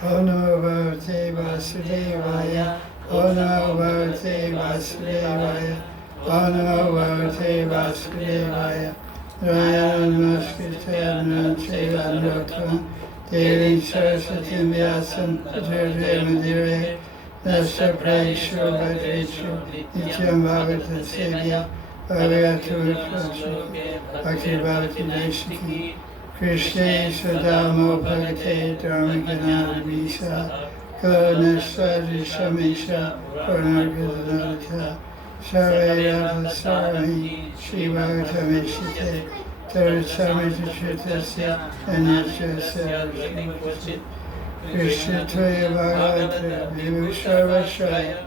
Om Namo Bhagavate Vasudevaya. Om Namo Bhagavate Vasudevaya. Om Namo Bhagavate Vasudevaya. Narayana Namaskritya Narayana Narottam Devim Saraswatim Vyasam Tathāgata Madhuraya Nasta Praisho Bhadresho Nityam Bhagavata Sevya Bhagavata Vipasya Bhakti Bhakti Deshiki Krishna Sadamo Bhagate Dharmakanada Visa Kalana Sadhi Samisha Purnargadadata Sarvayata Sarvami Sri Bhagavatam Ishite Tarasamita Chitasya Anyasyasya Krishna Toya Bhagavata Vimu Sarvashaya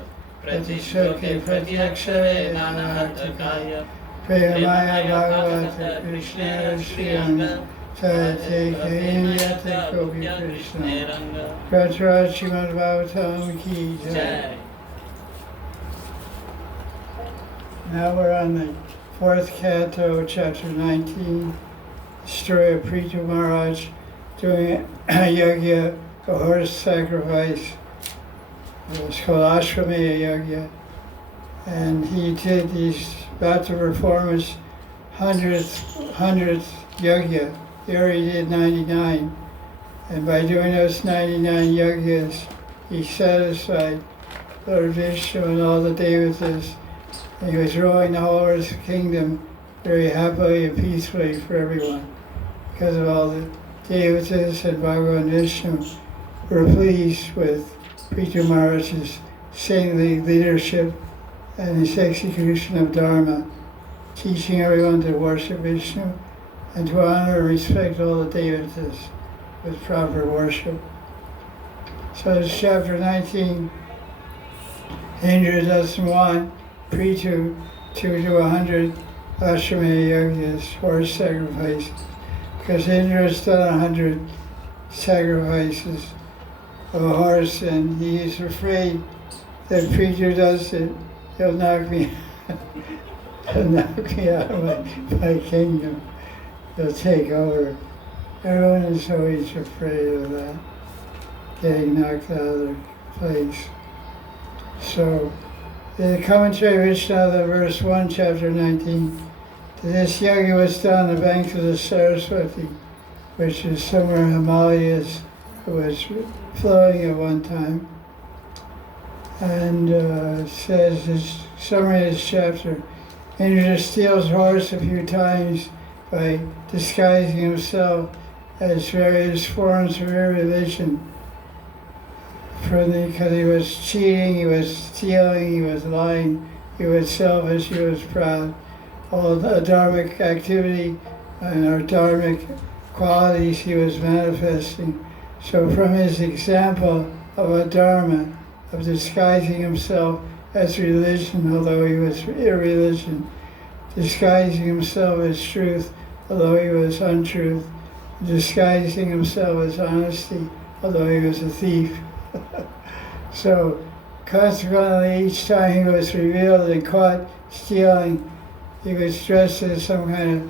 Pratishoke Pratyakshaya Anartakaya Prayamaya Bhagavata Krishna Sriyanga Tate Kainiyate Kopi Krishna Pratra Srimad Bhagavatam Ki Jai. Now we're on the 4th canto, chapter 19, the story of Prithu Maharaj doing a yagya, a horse sacrifice. It was called Ashwamedha Yagya. And he's about to perform his 100th yagya. He already did 99. And by doing those 99 yagyas, he satisfied Lord Vishnu and all the devatas. He was ruling the whole earth kingdom very happily and peacefully for everyone. Because of all the devatas and Bhagavan Vishnu were pleased with Prithu Maharaj's saintly leadership and his execution of Dharma, teaching everyone to worship Vishnu and to honor and respect all the devatas with proper worship. So it's chapter 19. Indra doesn't want Prithu to do 100 Ashwamedha Yagyas, horse sacrifices, because Indra's done 100 sacrifices of a horse, and he is afraid that Prithu does it, he'll knock me, he'll knock me out of my kingdom. He'll take over. Everyone is always afraid of that, getting knocked out of their place. So, the commentary of Vishnu, verse 1, chapter 19. This yagya was done on the banks of the Saraswati, which is somewhere in Himalayas. It was flowing at one time. And it says, this summary of this chapter, Indra steals horse a few times by disguising himself as various forms of irreligion. Because he was cheating, he was stealing, he was lying, he was selfish, he was proud. All the dharmic activity and our dharmic qualities he was manifesting. So from his example of a dharma, of disguising himself as religion, although he was irreligion, disguising himself as truth, although he was untruth, disguising himself as honesty, although he was a thief. So, consequently, each time he was revealed and caught stealing, he was dressed as some kind of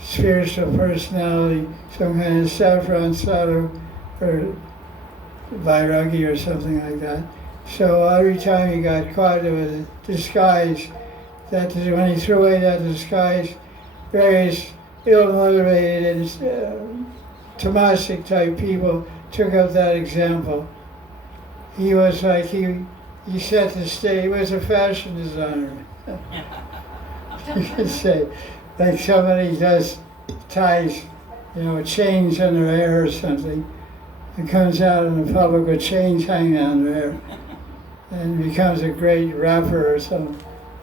spiritual personality, some kind of saffron sadhu or vairagi or something like that. So every time he got caught, it was a disguise. That when he threw away that disguise, various ill-motivated and tamasic type people took up that example. He was like, he set the stage. He was a fashion designer. You could say, like somebody does ties, chains on their hair or something, and comes out in the public with chains hanging on their hair, and becomes a great rapper or something.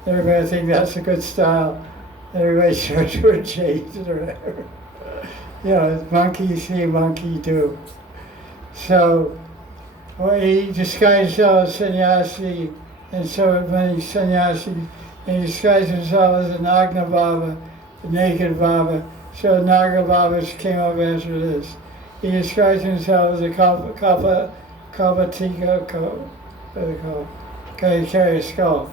Everybody thinks that's a good style. Everybody starts with chains in their hair. Monkey see, monkey do. So, he disguised himself as sannyasi, and so many sannyasis, and he disguised himself as a Nagna Baba, the naked Baba. So Naga Babas came up after this. He disguised himself as a Kapatika, what do they call it? Guy who carries a skull.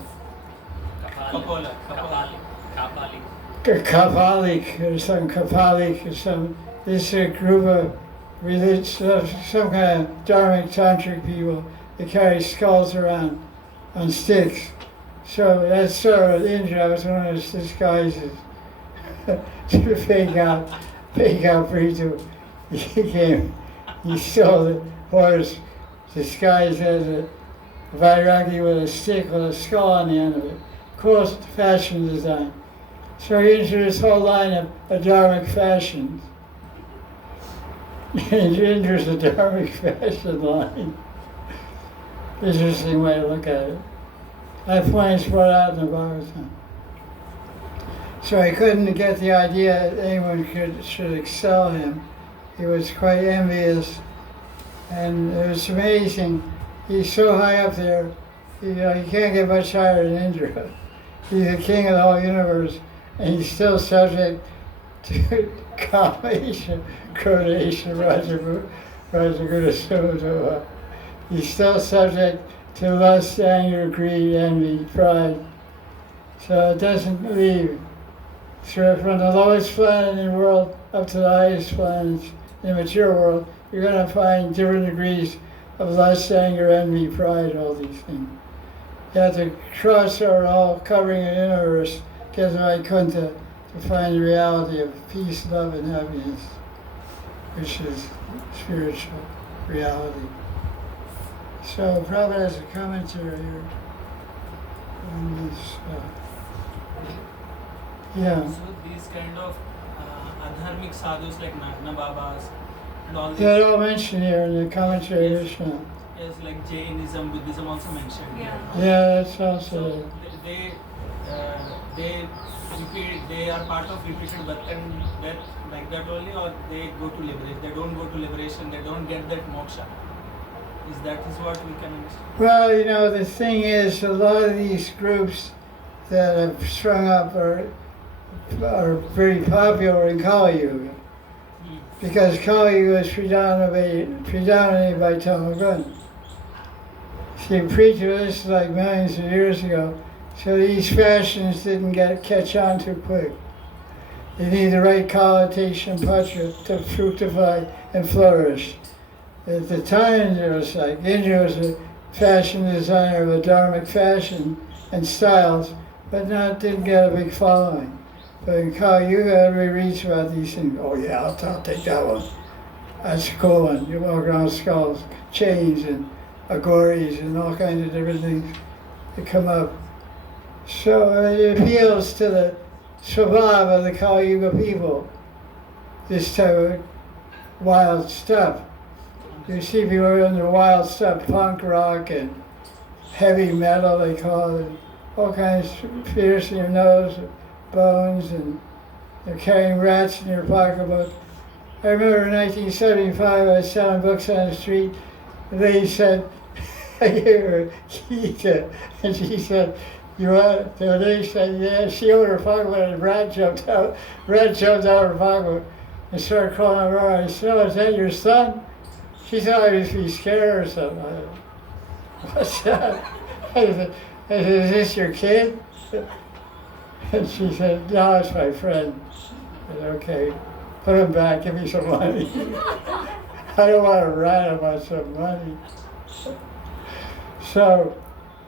Kapalik or some Kapalik or some. This is a group of some kind of dharmic tantric people that carry skulls around on sticks. So that's sort of Indra was one of his disguises to fake out Prithu. He stole the horse disguised as a Vairagi with a stick with a skull on the end of it. Cool fashion design. So he introduced this whole line of dharmic fashions. Indra's a dharmic fashion line. Interesting way to look at it. That point's brought out in the Bhagavatam. So he couldn't get the idea that anyone should excel him. He was quite envious, and it was amazing. He's so high up there, he can't get much higher than Indra. He's the king of the whole universe, and he's still subject to Kamation, Krodation, Rajaguna. He's still subject to lust, anger, greed, envy, pride. So it doesn't leave. So from the lowest planet in the world up to the highest planets in the mature world, you're going to find different degrees of lust, anger, envy, pride, all these things. You have to cross over all covering the universe, get to Vaikuntha, to find the reality of peace, love, and happiness, which is spiritual reality. So Prabhupada has a commentary here on this. So these kind of adharmic sadhus like Nagna Babas and all these. They're all mentioned here in the commentary. Yes, yes, like Jainism, Buddhism also mentioned. Yeah, that's also. So they repeat. They are part of repeated birth and death like that only, or they go to liberation. They don't go to liberation. They don't get that moksha. Is what we can understand? Well, the thing is, a lot of these groups that have sprung up are very popular in Kali Yuga, because Kali Yuga is predominated by Tamagun. See, this is like millions of years ago, so these fashions didn't catch on too quick. They need the right connotation patra to fructify and flourish. At the time, there was Indra was a fashion designer of a dharmic fashion and styles, but didn't get a big following. But in Kali Yuga, everybody reads about these things. Oh yeah, I'll take that one. That's a cool one. You walk around with skulls, chains, and agoris, and all kinds of different things that come up. So it appeals to the swabhava of the Kali Yuga people, this type of wild stuff. You see people are into wild stuff, punk rock and heavy metal, they call it, all kinds of piercing your nose, bones, and they're carrying rats in your pocketbook. I remember in 1975, I was selling books on the street. The lady said, I gave her a key to, and she said, you want it? The lady said, yeah. She opened her pocketbook and a rat jumped out of her pocketbook and started crawling around. I said, oh, is that your son? She thought I was be scared or something. I don't know. What's that? I said, is this your kid? And she said, no, it's my friend. I said, okay, put him back, give me some money. I don't want to rat about some money. So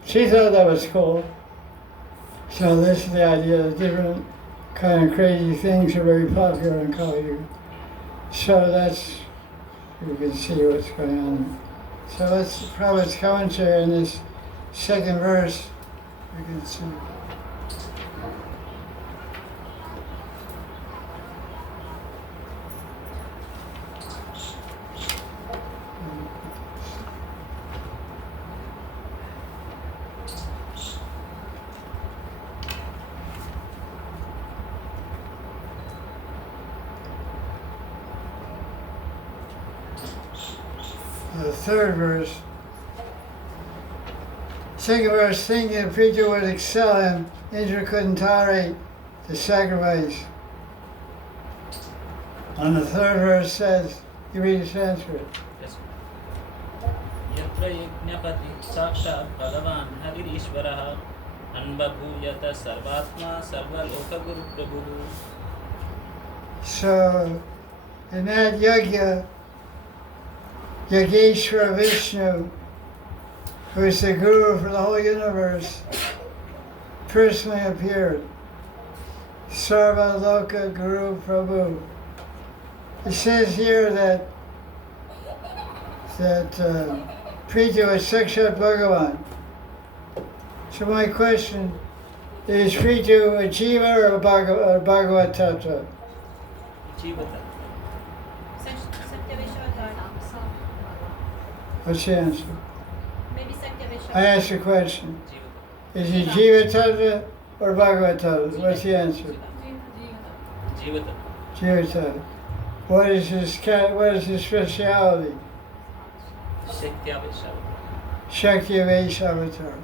she thought that was cool. So this is the idea that different kind of crazy things are very popular in Kali Yuga. So that's, you can see what's going on. So that's Prabhupada's commentary in this second verse. You can see. The third verse. Second verse, thinking that Prithu would excel him, Indra couldn't tolerate the sacrifice. And the third verse says, you read the Sanskrit. Yes. Yatra yajñapati sakshat bhagavan haririshvaraha anbabhuyata sarvatma sarvalokaguru prabhu. So, in that yajna, Yogeshwara Vishnu, who is the guru for the whole universe, personally appeared. Sarva Loka Guru Prabhu. It says here that Prithu is Sakshat Bhagavan. So my question is, Prithu a Jiva or a Bhagavat Tattva? Jivata. What's the answer? Maybe Satyavesha. I asked a question. Jivata. Is he Jiva Tattva or Bhagavat Tattva? What's the answer? Jivata. Jiva Tattva. What is his speciality? Shaktyavisha. Shakti Avatar.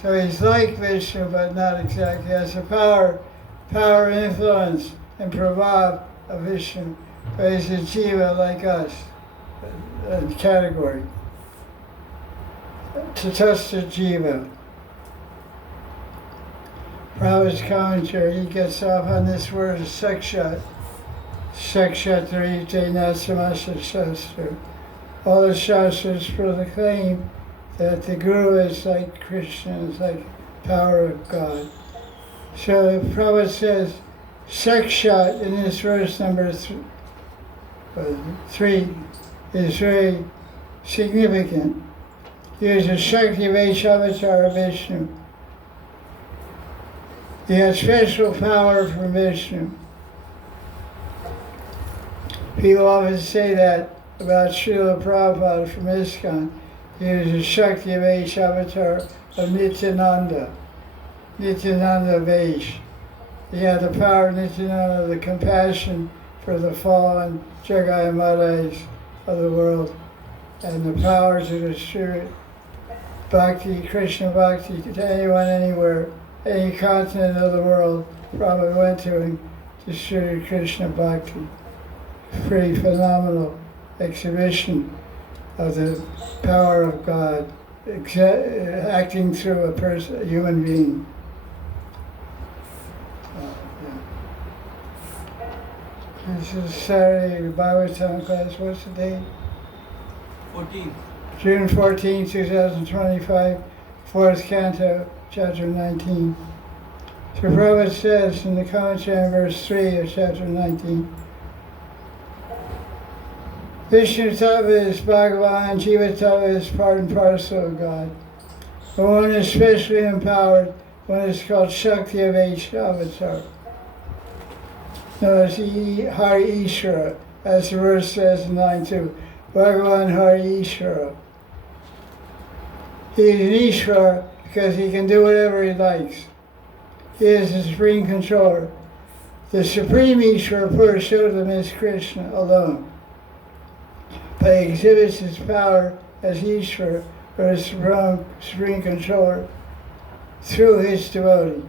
So he's like Vishnu, but not exactly. He has the power, influence, and prabhav of Vishnu. But he's a Jiva like us, a category. Tatastha Jiva. Prabhupada's commentary, he gets off on this word Sakshat. Sakshatrite Nasamasa Shastra. All the Shastras proclaim that the Guru is like Krishna, is like power of God. So Prabhupada says Sakshat in this verse number 3 is very significant. He is a Shakti Vaishavatar of Vishnu. He has special power from Vishnu. People often say that about Srila Prabhupada from ISKCON. He is a Shakti Vaishavatar of Nityananda. Nityananda Vaish. He had the power of Nityananda, the compassion for the fallen Jagai Maharaj of the world, and the power to distribute Bhakti, Krishna Bhakti, to anyone, anywhere, any continent of the world. Prabhupada went to and distributed Krishna Bhakti. Pretty phenomenal exhibition of the power of God acting through a person, a human being. This is Saturday, the Bhagavatam class. What's the date? 14th. June 14, 2025, 4th Canto, Chapter 19. So Prabhupada says in the commentary on verse 3 of Chapter 19, Vishnu Tattva is Bhagavan, Jiva Tattva is part and parcel of God. But one is specially empowered, one is called Shakti Avatar. Notice Hari Ishvara, as the verse says in 9.2, Bhagavan Hari Ishvara. He is an Ishvara because he can do whatever he likes. He is the supreme controller. The supreme Ishvara Purushottam is Krishna alone. But he exhibits his power as Ishvara, or as supreme controller, through his devotee.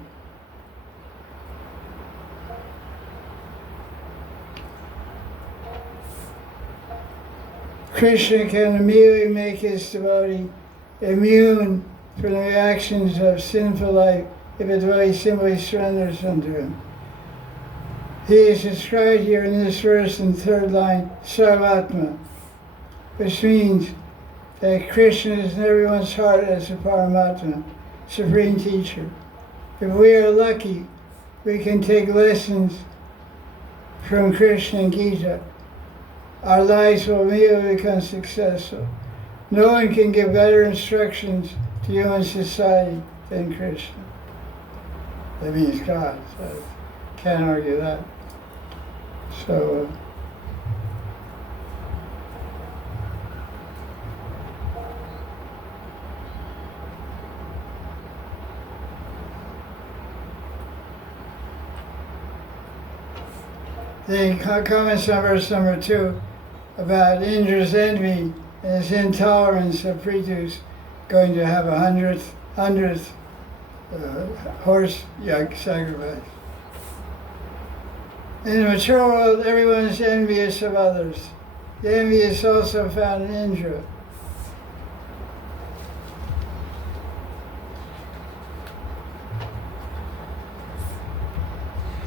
Krishna can immediately make his devotee immune from the reactions of sinful life if a devotee simply surrenders unto him. He is described here in this verse in the third line, Sarvatma, which means that Krishna is in everyone's heart as a Paramatma, supreme teacher. If we are lucky, we can take lessons from Krishna and Gita. Our lives will immediately become successful. No one can give better instructions to human society than Krishna. That means God, so can't argue that. So, the comments on verse number 2 about Indra's envy and his intolerance of Prithu's going to have a hundredth horse yag sacrifice. In the material world, everyone is envious of others. The envy is also found in Indra.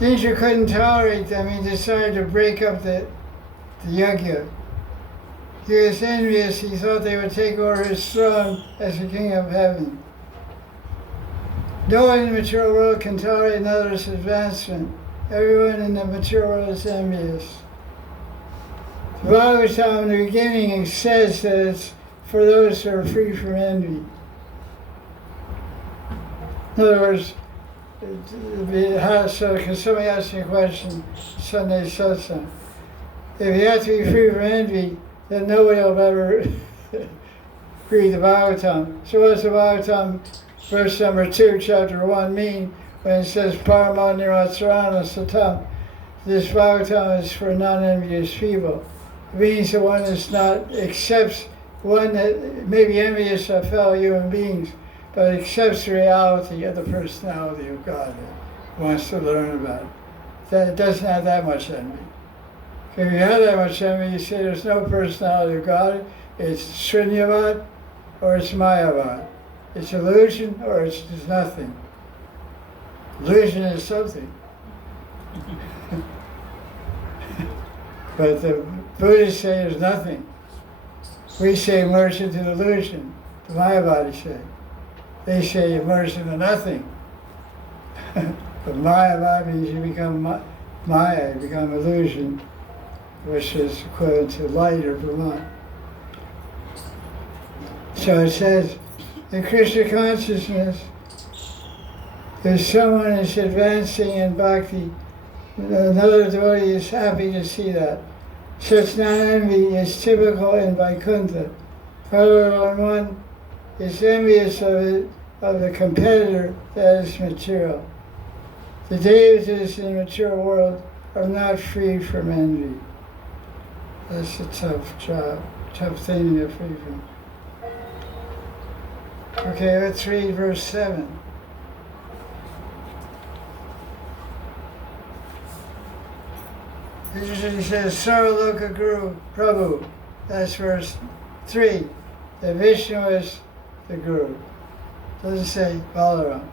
Indra couldn't tolerate them. He decided to break up the yajna. He was envious. He thought they would take over his throne as the king of heaven. No one in the material world can tolerate another's advancement. Everyone in the material world is envious. The Bhagavatam in the beginning says that it's for those who are free from envy. In other words, so can somebody ask me a question, Sunday satsang. If you have to be free from envy, then nobody will ever read the Bhagavatam. So what does the Bhagavatam, verse number 2, chapter 1 mean when it says Parama Niratsarana Satam? This Bhagavatam is for non-envious people. It means the one that's not accepts, one that may be envious of fellow human beings, but accepts the reality of the personality of God and wants to learn about it. That it doesn't have that much envy. If you have that much envy, you say there's no personality of God, it's Shunyavad or it's Mayavad. It's illusion or it's just nothing. Illusion is something. But the Buddhists say there's nothing. We say immerse into the illusion. The Mayavadi say. They say immerse into nothing. But Mayavad means you become Maya, you become illusion, which is equivalent to light or Brahman. So it says, in Krishna consciousness, if someone is advancing in bhakti, another devotee is happy to see that. Such non-envy is typical in Vaikuntha. However, when one is envious of the competitor, that is material. The devatas in the material world are not free from envy. That's a tough job, tough thing to get free from. Okay, let's read verse 7. He says, Sarvaloka Guru Prabhu. That's verse 3. The Vishnu is the Guru. Doesn't say Balaram.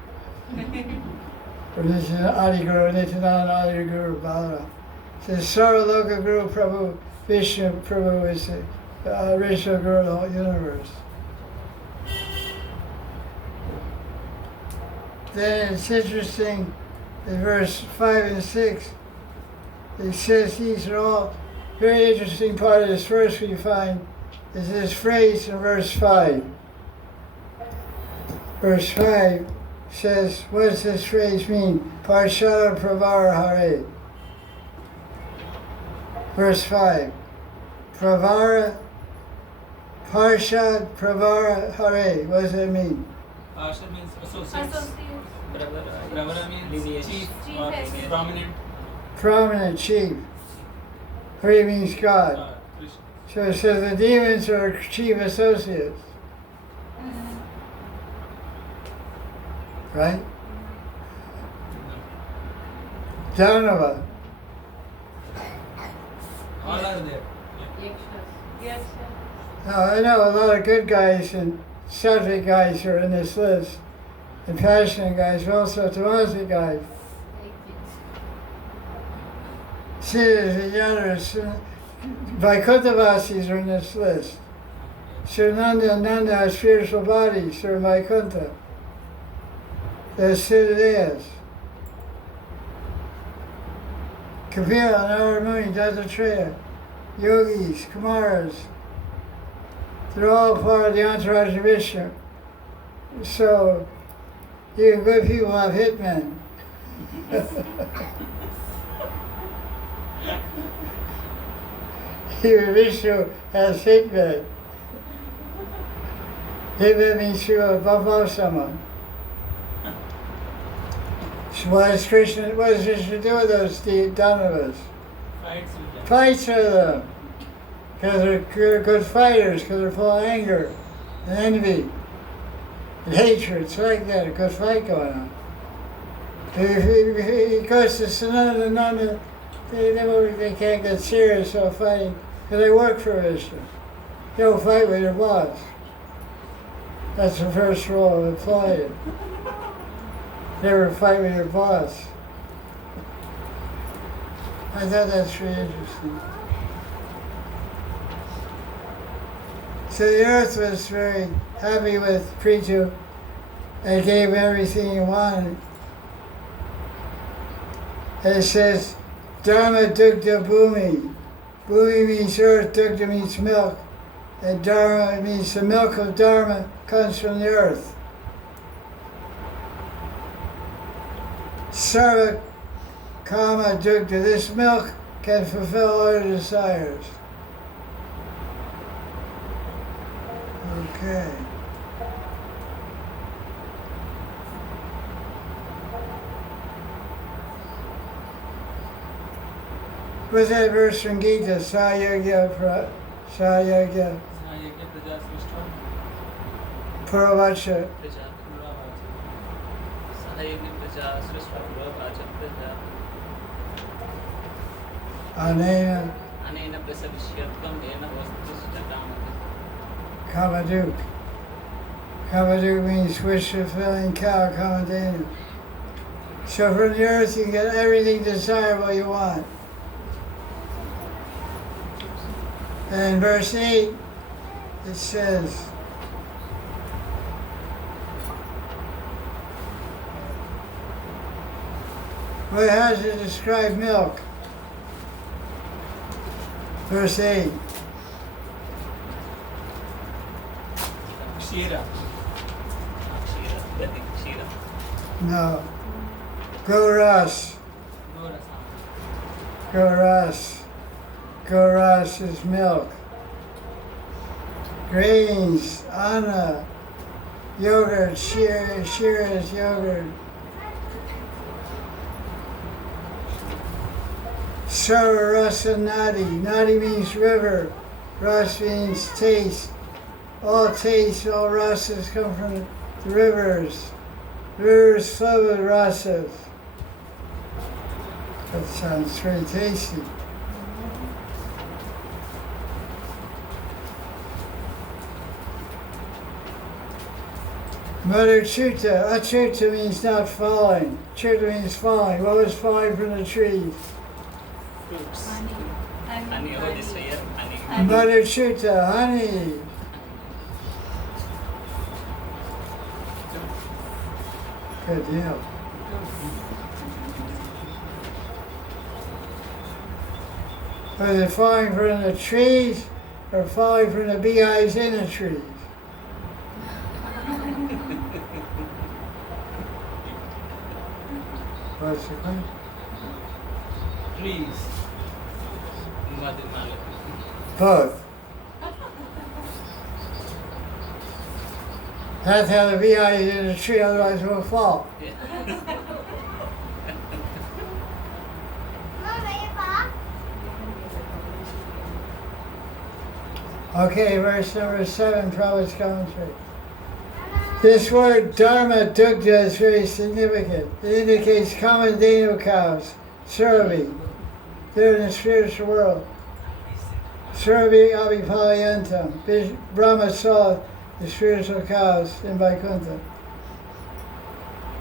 Or Nityananda Adi Guru, Nityananda Adi Guru Balaram. It says, Sarvaloka Guru Prabhu. Vishnu Prabhu is the original Guru of the whole universe. Then it's interesting in verse 5 and 6. It says these are all very interesting part of this verse we find is this phrase in verse 5. Verse 5 says, what does this phrase mean? Parshada Pravara Hare. Verse 5. Pravara, Parshad Pravara Hare. What does that mean? Parsha means associates. Brother, Pravara means lineage. chief Chief or as- prominent. Prominent chief. Hare means God. Krishna. So it says the demons are chief associates. Right? Dhanava. All are there. Yes, Now, I know a lot of good guys and sattvic guys who are in this list, and passionate guys, but also tamasic guys. Siddhas and Yanas, Vaikuntha-vasis are in this list. Shivananda and Nanda are spiritual bodies, they're Vaikuntha. They're Siddhas. Kapila, Naramuni, Dattatreya, yogis, Kumaras, they're all part of the entourage of Vishnu. So, you good people have hitmen. Even Vishnu has hitmen. Hitman means to bump off someone. So what does Krishna do with those Dhanavas? Fights with them. Fights with them. Because they're good fighters, because they're full of anger and envy and hatred. It's like that, a good fight going on. If he goes to Sananda and Nanda, they can't get serious about fighting because they work for Vishnu. They don't fight with their boss. That's the first rule of employee. Never fight with your boss. I thought that's really interesting. So the earth was very happy with Prithu and gave him everything he wanted. And it says, Dharma Dugdha Bhumi. Bhumi means earth, Dugdha means milk, and Dharma means the milk of Dharma comes from the earth. Sarva Kama Dugdha, this milk can fulfill all your desires. Okay. What's that verse from Gita? Sayagya Sayagya praja srishta Puravacha. प्रजा puravacha. सहायज्ञ प्रजा सृष्टा पूर्ववाच प्रजा Anena अनेन प्रसविष्यत्वं येन वस्तुष्टकामते Kamaduk. Kamaduk means wish fulfilling cow, Kamadenu. So from the earth you get everything desirable you want. And in verse 8 it says, well, how does it describe milk? Verse 8. Kshira. क्षीर गति क्षीर No. Goras. Gorasa. Goras. Goras is milk. Grains, anna, yogurt, shira is yogurt. Sara rasa nadi. Nadi means river. Ras means taste. All taste, all rasas come from the rivers. The rivers flow with rasas. That sounds very tasty. Mother Chuta. Achuta means not falling. Chuta means falling. What was falling from the trees? fruits Honey. honey over this year honey Honey. Mother Chuta, honey. Good deal. Was it falling from the trees or falling from the beehives in the trees? What's the question? Trees. Madhumala Both. Have to have the beehives in the tree, otherwise it will fall. Okay, verse number 7, Prabhupada's commentary. This word dharma dugdha is very significant. It indicates Kamadhenu cows, Surabhi. They're in the spiritual world. Surabhi abhipalayantam. Brahma saw the spiritual cows in Vaikuntha.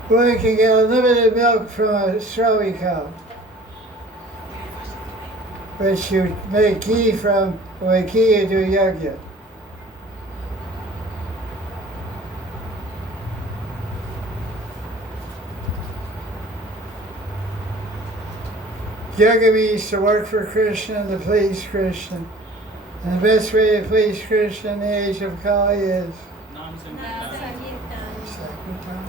One can get unlimited milk from a Surabhi cow, which you make ghee from, when ghee you do yajna. Yoga means to work for Krishna and to please Krishna. And the best way to please Krishna in the age of Kali is Nam Sankirtan. sacrifice.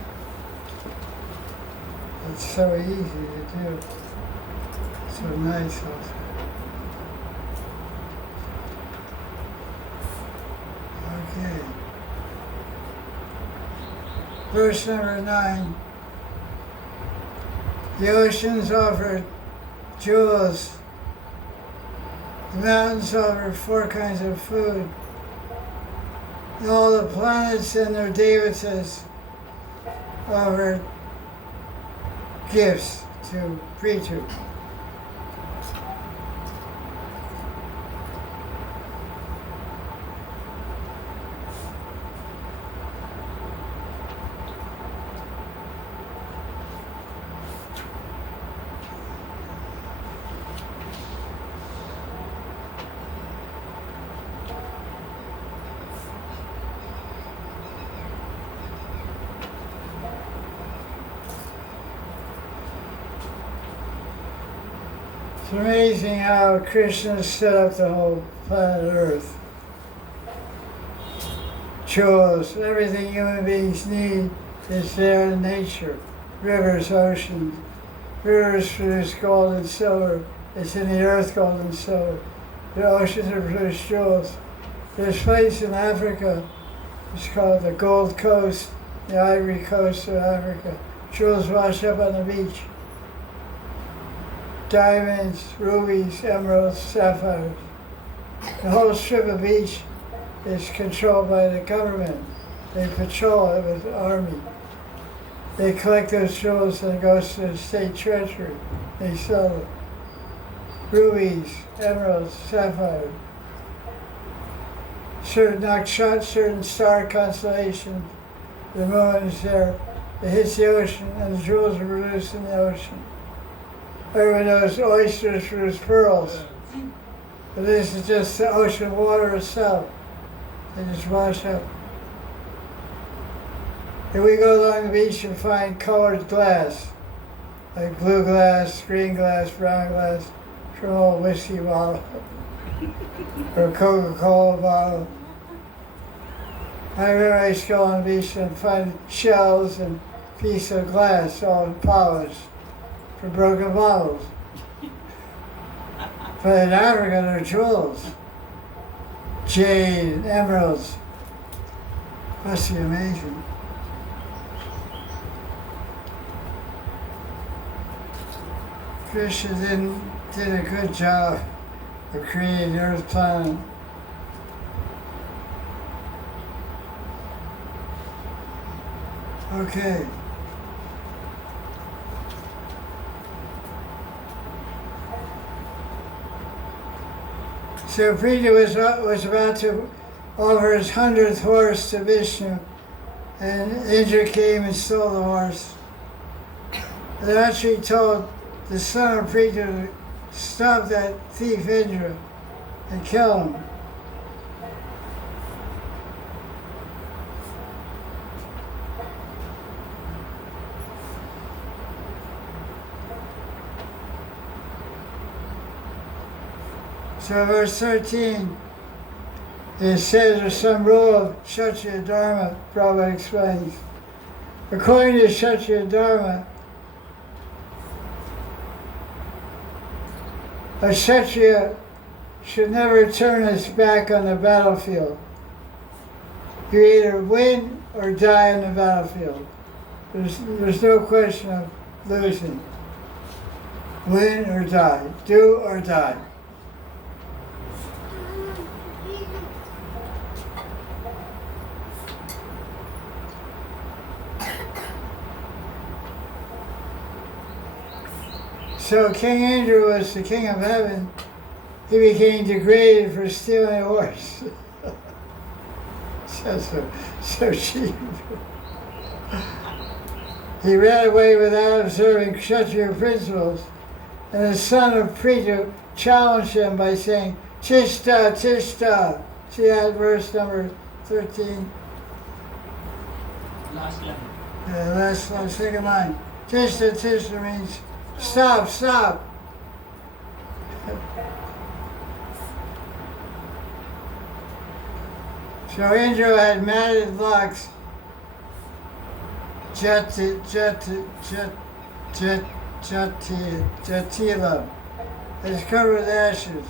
It's so easy to do. So nice also. Okay. Verse number 9. The oceans offer jewels. The mountains offer 4 kinds of food. And all the planets and their devatas offer gifts to Prithu. amazing how Krishna set up the whole planet Earth. Jewels, everything human beings need is there in nature. Rivers, oceans. Rivers produce gold and silver. It's in the earth, gold and silver. The oceans are produce jewels. There's a place in Africa, it's called the Gold Coast, the Ivory Coast of Africa. Jewels wash up on the beach. Diamonds, rubies, emeralds, sapphires. The whole strip of beach is controlled by the government. They patrol it with the army. They collect those jewels and it goes to the state treasury. They sell them. Rubies, emeralds, sapphires. Certain nakshatras, certain star constellations, the moon is there. It hits the ocean and the jewels are produced in the ocean. Everyone knows oysters produce pearls. But this is just the ocean water itself. They just wash up. If we go along the beach and find colored glass, like blue glass, green glass, brown glass, from an old whiskey bottle, or a Coca-Cola bottle. I remember I used to go on the beach and find shells and pieces of glass all polished for broken bottles. But in Africa, they're jewels. Jade and emeralds. Must be amazing. Krishna did a good job of creating the Earth planet. Okay. So Prita was about to offer his 100th horse to Vishnu, and Indra came and stole the horse. And actually told the son of Prita to stop that thief Indra and kill him. So verse 13, it says there's some rule of Kshatriya Dharma, Prabhupada explains. According to Kshatriya Dharma, a Kshatriya should never turn his back on the battlefield. You either win or die on the battlefield. There's no question of losing. Win or die. Do or die. So King Indra was the king of heaven. He became degraded for stealing a horse. so cheap. He ran away without observing Kshatriya principles, and the son of Prita challenged him by saying, Tishta, Tishta. See that verse number 13? Last line. Last second line. Tishta, Tishta means stop, stop. So Indra had matted locks, Jatila, is covered with ashes.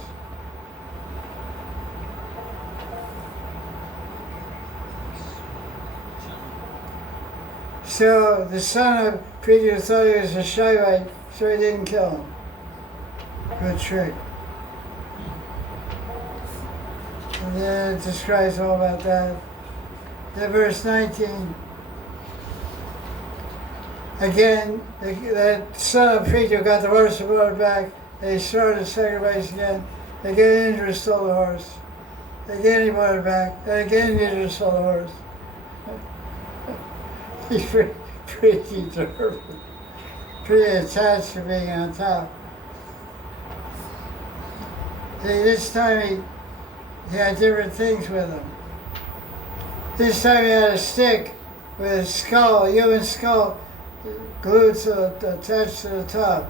So the son of Prita thought he was a Shaivite, so he didn't kill him. Good trick. And then it describes all about that. Then verse 19. Again, that son of Prita got the horse and brought it back. They started the sacrifice again. Again, Indra stole the horse. Again, he brought it back. And again, Indra stole the horse. He's pretty terrible. Pretty attached to being on top. This time he had different things with him. This time he had a stick with a skull, a human skull, glued to attached to the top.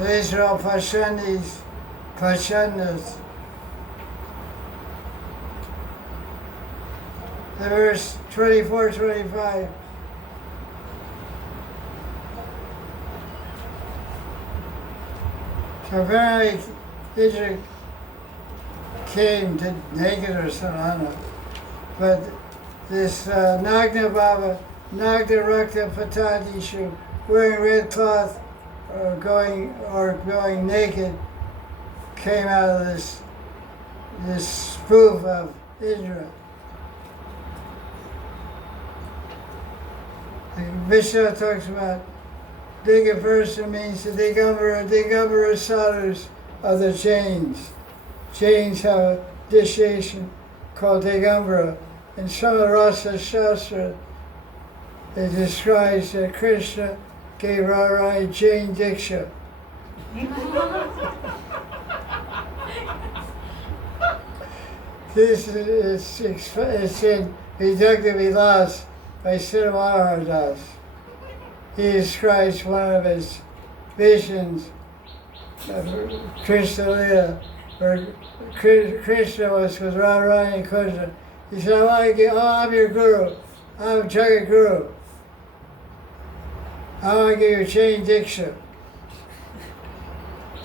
These are all Pashandis, Pashandas. The verse 24, 25. So apparently Israel came to naked or something, I don't know. But this Nagna Baba, Nagna Rakta Patadishu, wearing red cloth or going naked, came out of this spoof of Israel. Vishnu talks about Digaversa means the Digambara sadhus of the chains. Chains have a initiation called Digambara. In some of the Rasa Shastra, it describes that Krishna gave Radharani chain diksha. This is in Vidagda Vilas by Siddha Maharaj. He describes one of his visions of Krishna Lila, where Krishna was with Radharani and Krishna. He said, I'm your guru. I'm Jagat Guru. I want to give you chain diksha.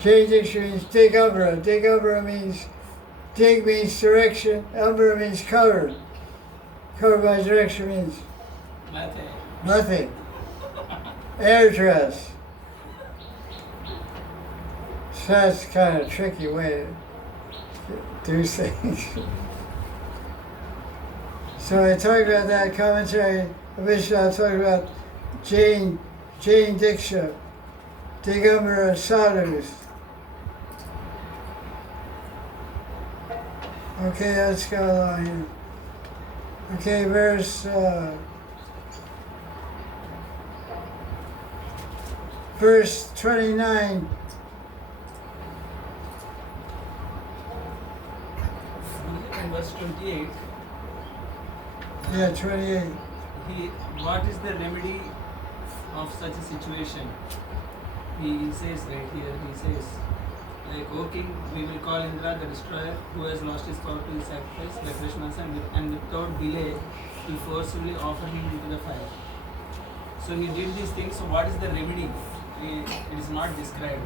Chain diksha means digambara. Digambara means, dig means direction, ambara means covered. Covered by direction means nothing. Airdress. So that's kind of a tricky way to do things. So I talked about that commentary. Vishnu talked about Jain Diksha, Digambara sadhus. Okay, let's go along here. Okay, verse 29. In verse 28. Yeah, 28. What is the remedy of such a situation? He says right here, he says, like, O king, we will call Indra the destroyer who has lost his power to his sacrifice by Krishna's and without delay will forcibly offer him into the fire. So he did these things, so what is the remedy? It is not described.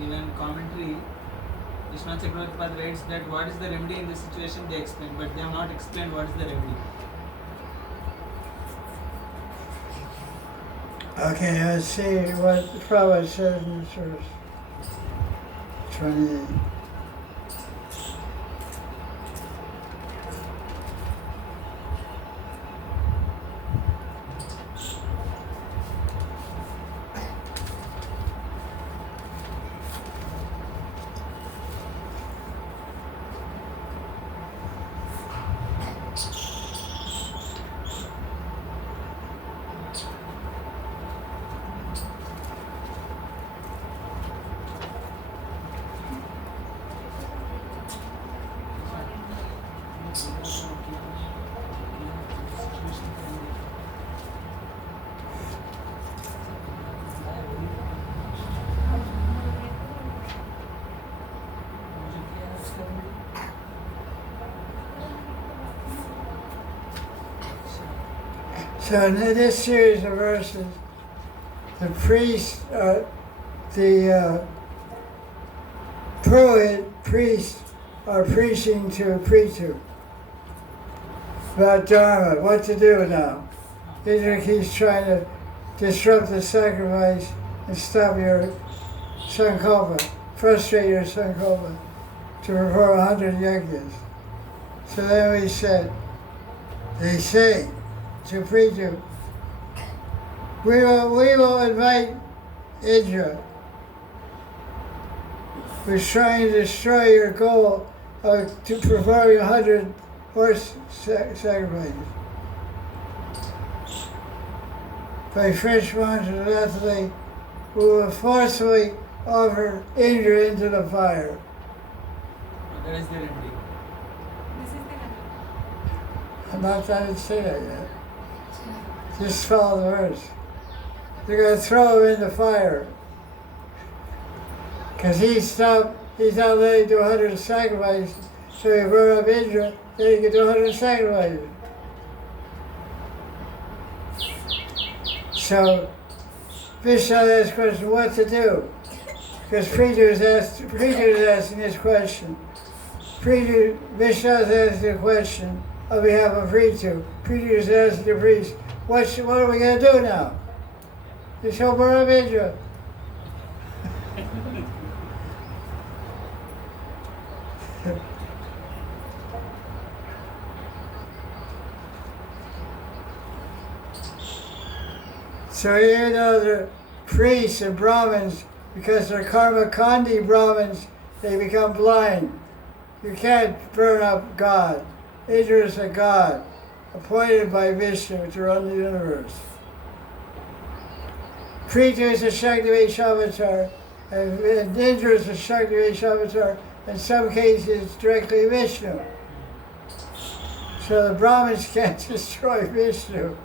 Even commentary, Vishwanath Chakravarti Pad writes that what is the remedy in this situation, they explain, but they have not explained what is the remedy. Okay, let's see what Prabhupada says in this verse. 28. So in this series of verses, the priest, the priests are preaching to Prithu about Dharma, what to do now. Indra keeps trying to disrupt the sacrifice and stop your sankalpa, frustrate your sankalpa to perform 100 yajnas. So then they say to Prithu, we will invite Indra, who's trying to destroy your goal to perform 100 horse sacrifices. By French monsters, we will forcibly offer Indra into the fire. That is the remedy. This is the remedy. I'm not trying to say that yet. Just follow the verse. They're going to throw him in the fire. Because he's not letting do 100 sacrifices, so he burned up Indra, then he could do 100 sacrifices. So Vishnu asked the question, what to do? Because Preetu is asking this question. Vishnu is asking the question on behalf of Preetu. Preetu is asking the priest, what are we going to do now? He shall burn up Indra. So even though the priests and Brahmins, because they're karma kandi Brahmins, they become blind. You can't burn up God. Indra is a god, appointed by Vishnu to run the universe. Preetu is a Shakti avatar, and Indra is a Shakti avatar. In some cases, it's directly Vishnu. So the Brahmins can't destroy Vishnu.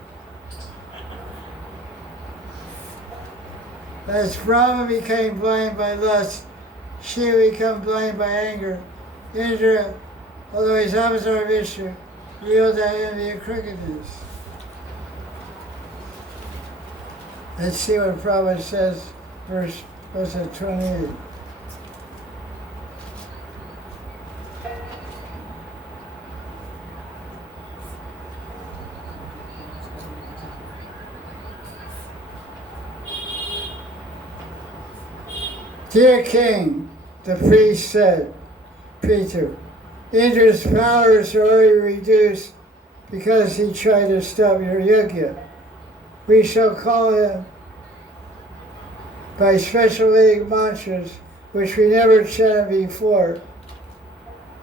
As Brahma became blind by lust, Shiva became blind by anger. Indra, although he's avatar of Vishnu, revealed that envy and crookedness. Let's see what Prabhupada says, verse 28. Dear King, the priest said, Preetu, Indra's powers are already reduced because he tried to stop your yajna. We shall call him by special Vedic mantras which we never chanted before.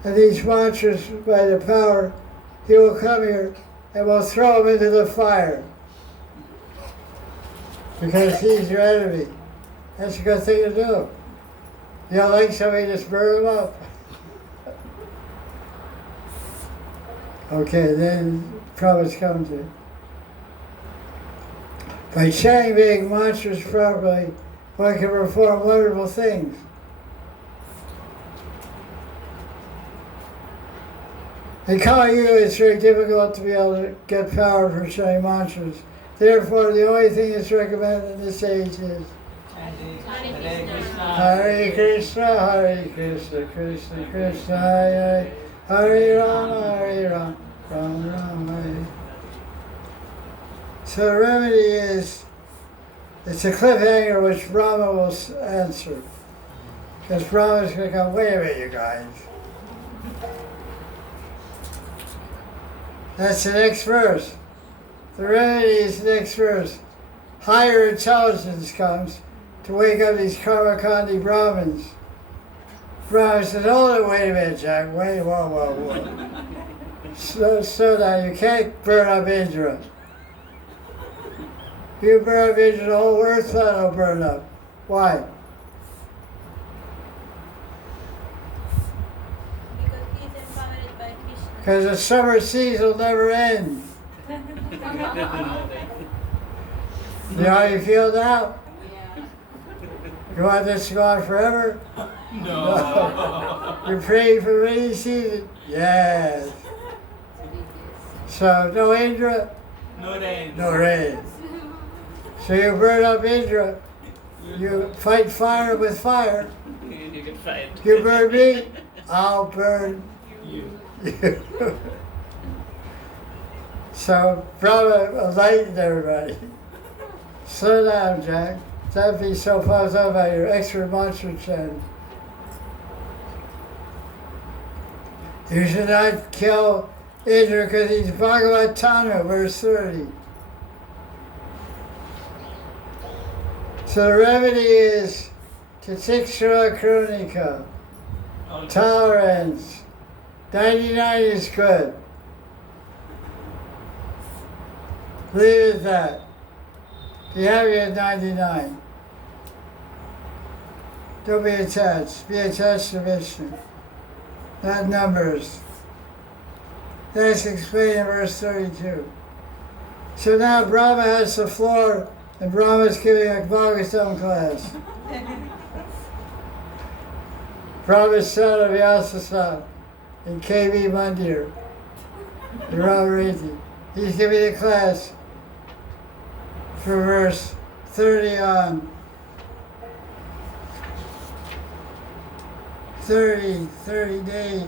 And these mantras, by the power, he will come here and we'll throw him into the fire. Because he's your enemy. That's a good thing to do. You don't like somebody, just burn them up. Okay, then Prabhupada's commentary. By chanting Vedic mantras properly, one can perform wonderful things. In Kali Yuga, it's very difficult to be able to get power for chanting mantras. Therefore, the only thing that's recommended in this age is Hare Krishna, Krishna Krishna, Hare Hare, Hare Rama, Rama Rama, Hare. So the remedy is, it's a cliffhanger which Brahma will answer. Because Brahma's going to go, wait a minute, you guys. That's the next verse. The remedy is the next verse. Higher intelligence comes to wake up these karmakandi Brahmins. Brahma says, hold it, wait a minute, Jack. Wait, whoa. So now you can't burn up Indra. If you burn up Indra, the whole earth planet will burn up. Why? Because he's empowered by Krishna. Because the summer season will never end. You know how you feel now? Yeah. You want this to go on forever? No. You're praying for rainy season? Yes. So no Indra, No rain. no rain. So you burn up Indra, you fight fire with fire. You get fired. You burn me, I'll burn You. you. So Brahma enlightened everybody. Slow down, Jack. Don't be so puffed up by your extra mantra chant. You should not kill Indra because he's Bhagavatam, verse 30. So the remedy is Tatiksha Kronika, tolerance. 99 is good. Leave it at that. Be happy at 99. Don't be attached. Be attached to Vishnu, not numbers. That's explained in verse 32. So now Brahma has the floor, and Brahma is giving a Bhagavatam class. Brahma son of Vyasasam in KB Mandir, in Ramariti. He's giving a class for verse 30 on. 30 days.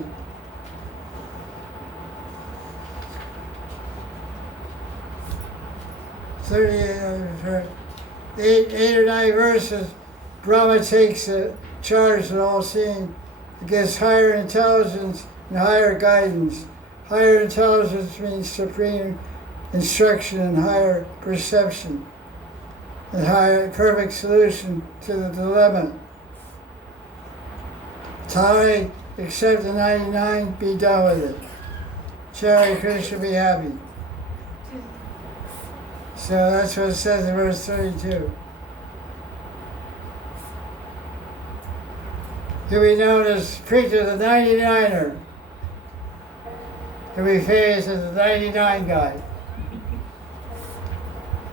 8 or 9 verses, Brahma takes charge of all seeing, against higher intelligence and higher guidance. Higher intelligence means supreme instruction and higher perception, and higher perfect solution to the dilemma. Tolerate, accept the 99, be done with it. Hare Krishna, be happy. So that's what it says in verse 32. He'll be known as preacher, the 99er. He'll be famous as the 99 guy.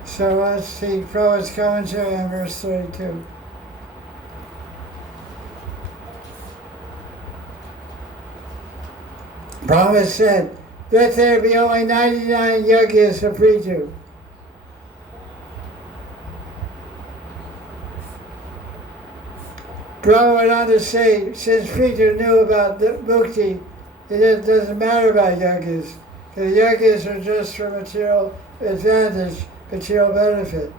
So let's see, Prabhupada's commentary on verse 32. Brahma said, let there be only 99 yajnas for preacher. Brahma went on to say, since Preacher knew about the mukti, it doesn't matter about yajnas, because yajnas are just for material advantage, material benefit.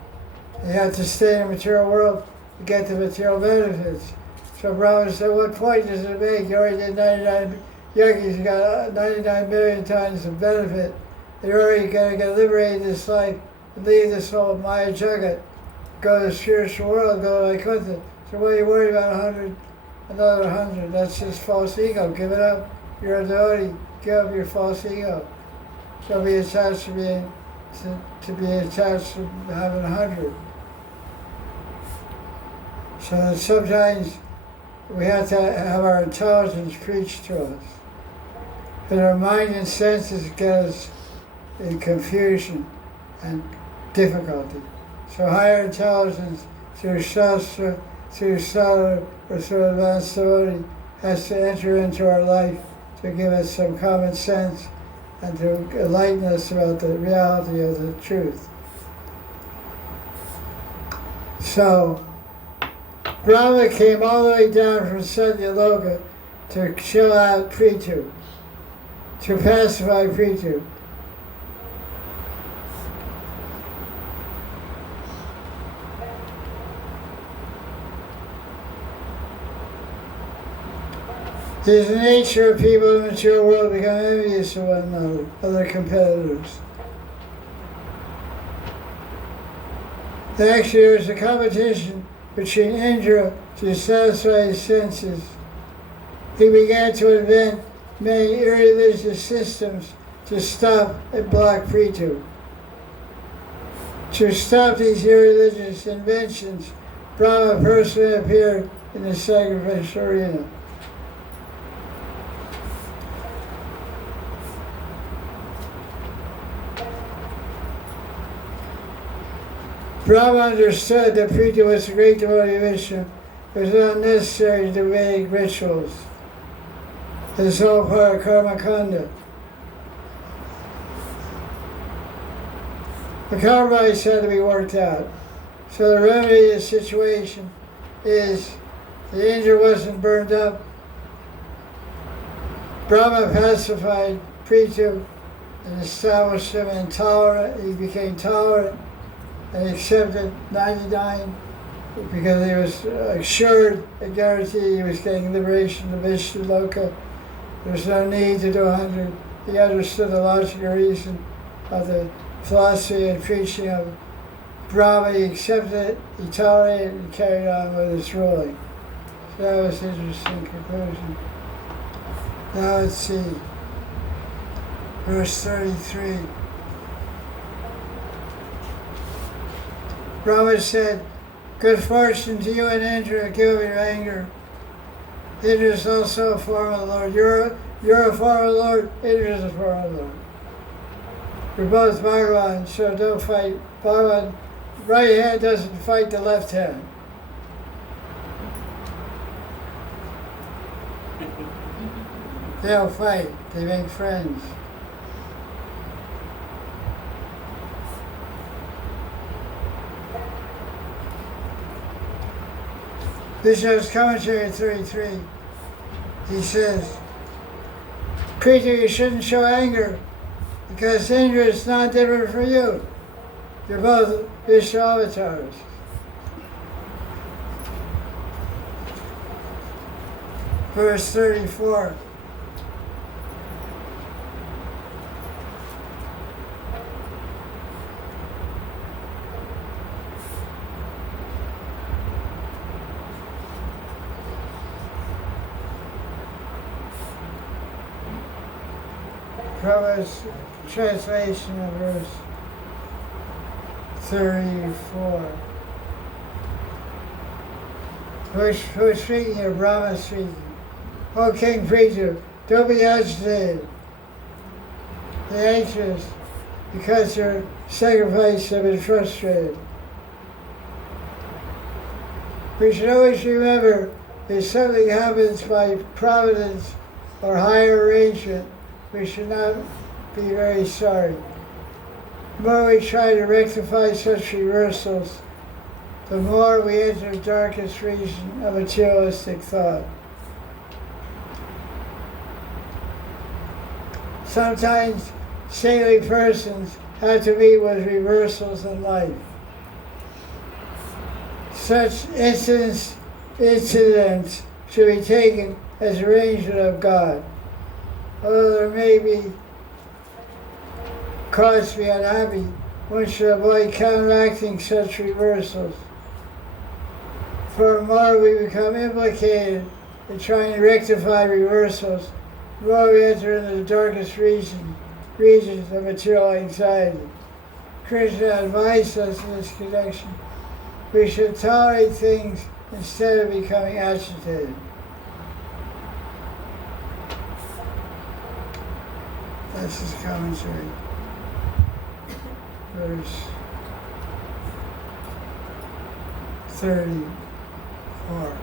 You have to stay in the material world to get the material benefits. So Brahma said, what point does it make? You already did 99 yajnas, you got 99 million times of benefit. You're already going to get liberated this life, leave this whole Maya Jagat, go to the spiritual world, go to Vaikuntha. So what are you worried about 100, another 100? That's just false ego. Give it up. You're a devotee. Give up your false ego. Don't be attached to being attached to having 100. So that sometimes we have to have our intelligence preached to us. But our mind and senses get us in confusion and difficulty. So higher intelligence through Shastra, through sadhana, or through advanced devotee has to enter into our life to give us some common sense and to enlighten us about the reality of the truth. So, Brahma came all the way down from Satyaloka to chill out Prithu, to pacify Prithu. It is the nature of people in the material world to become envious of one another, other competitors. Actually, there is a competition between Indra to satisfy his senses. He began to invent many irreligious systems to stop and block Prithu. To stop these irreligious inventions, Brahma personally appeared in the sacrificial arena. Brahma understood that Prithu was a great devotee of Vishnu. It was not necessary to do Vedic rituals. It is all part of karma kanda. The karmas had to be worked out. So the remedy of the situation is the Indra wasn't burned up. Brahma pacified Prithu and established him intolerant. He became tolerant and accepted 99 because he was assured and guaranteed he was getting liberation to Vishnu Loka. There was no need to do 100. He understood the logical reason of the philosophy and preaching of Brahma. He accepted it, he tolerated it, and carried on with his ruling. So that was an interesting conclusion. Now let's see. Verse 33. Brahma said, good fortune to you and Indra, give up your anger. Indra is also a form of the Lord. You're a form of the Lord, Indra is a form of the Lord. You're both Bhagavan, so don't fight. Bhagavan, right hand doesn't fight the left hand. They'll fight. They make friends. Bishop's commentary 33. He says, Preacher, you shouldn't show anger because Indra is not different from you. You're both Vishnu avatars. Verse 34. Prabhupada's translation of verse 34. Who's speaking here? Brahma speaking. O King Preacher, don't be agitated. Be anxious because your sacrifice has been frustrated. We should always remember if something happens by providence or higher arrangement, we should not be very sorry. The more we try to rectify such reversals, the more we enter the darkest region of materialistic thought. Sometimes saintly persons have to meet with reversals in life. Such incidents should be taken as arrangement of God. Although there may be cause to be unhappy, one should avoid counteracting such reversals. For the more we become implicated in trying to rectify reversals, the more we enter into the darkest regions of material anxiety. Krishna advised us in this connection. We should tolerate things instead of becoming agitated. That's his commentary. Verse 34.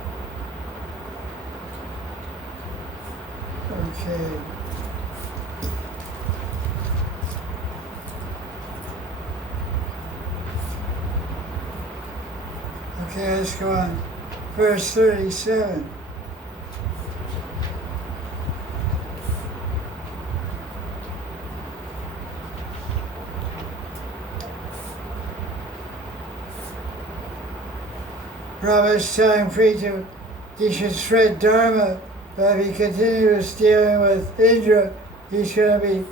Okay. Okay, let's go on. Verse 37. Brahma is telling Preacher he should spread Dharma, but if he continues dealing with Indra, he's going to be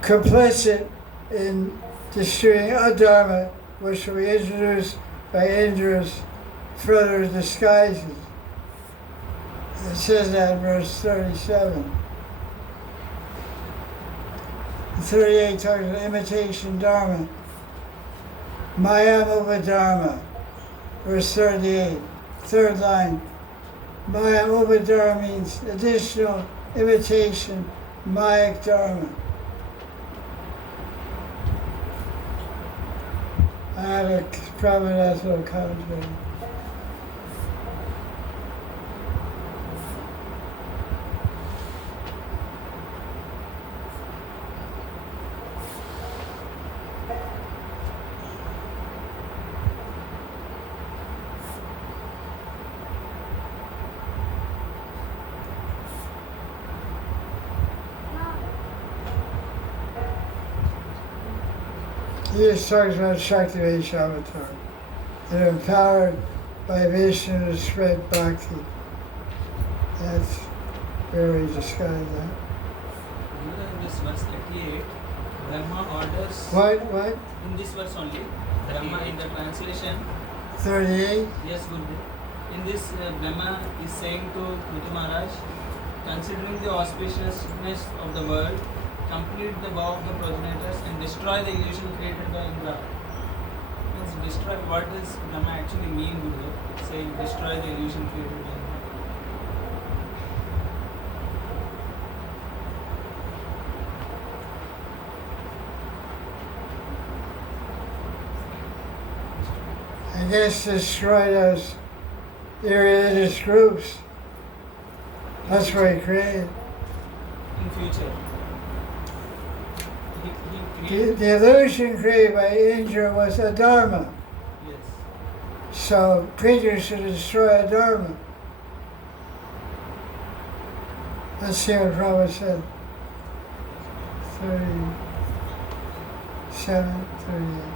complicit in destroying Adharma, which will be introduced by Indra's further disguises. It says that in verse 37. 38 talks about imitation Dharma. Maya Upadharma, verse 38, third line. Maya Upadharma means additional imitation, Mayak Dharma. I have a Prabhupada's little commentary. He just talks about Shakti Avatar. They're empowered by Vishnu to spread bhakti. That's where he described that. In this verse 38, Brahma orders. What? In this verse only, Brahma in the translation. 38? Yes, Gurudev. In this, Brahma is saying to Prithu Maharaj, considering the auspiciousness of the world, complete the vow of the progenitors and destroy the illusion created by Indra. Means destroy, what does Brahma actually mean, Gurudev? It's saying destroy the illusion created by Indra. I guess destroy those the religious groups. That's what he created. In future. He created. The illusion created by Indra was a dharma. Yes. So preachers should destroy a dharma. Let's see what Prabhupada said. 37, 38.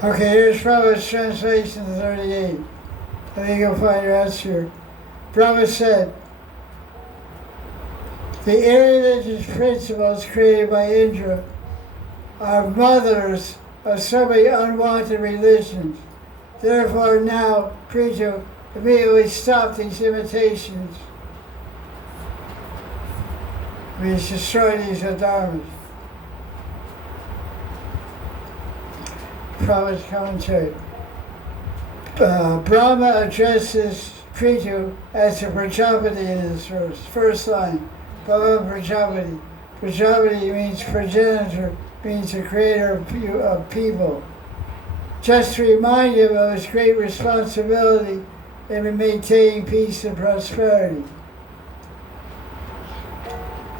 Okay, here's Prabhupada's translation 38. I think you'll find your answer here. Prabhupada said, the irreligious principles created by Indra are mothers of so many unwanted religions. Therefore now, Preacher immediately stop these imitations. We destroy these adharmas. Prabhupada's commentary. Brahma addresses Prithu as a Prajapati in this verse. First line, Baba Prajapati. Prajapati means progenitor, means the creator of people. Just to remind him of his great responsibility in maintaining peace and prosperity.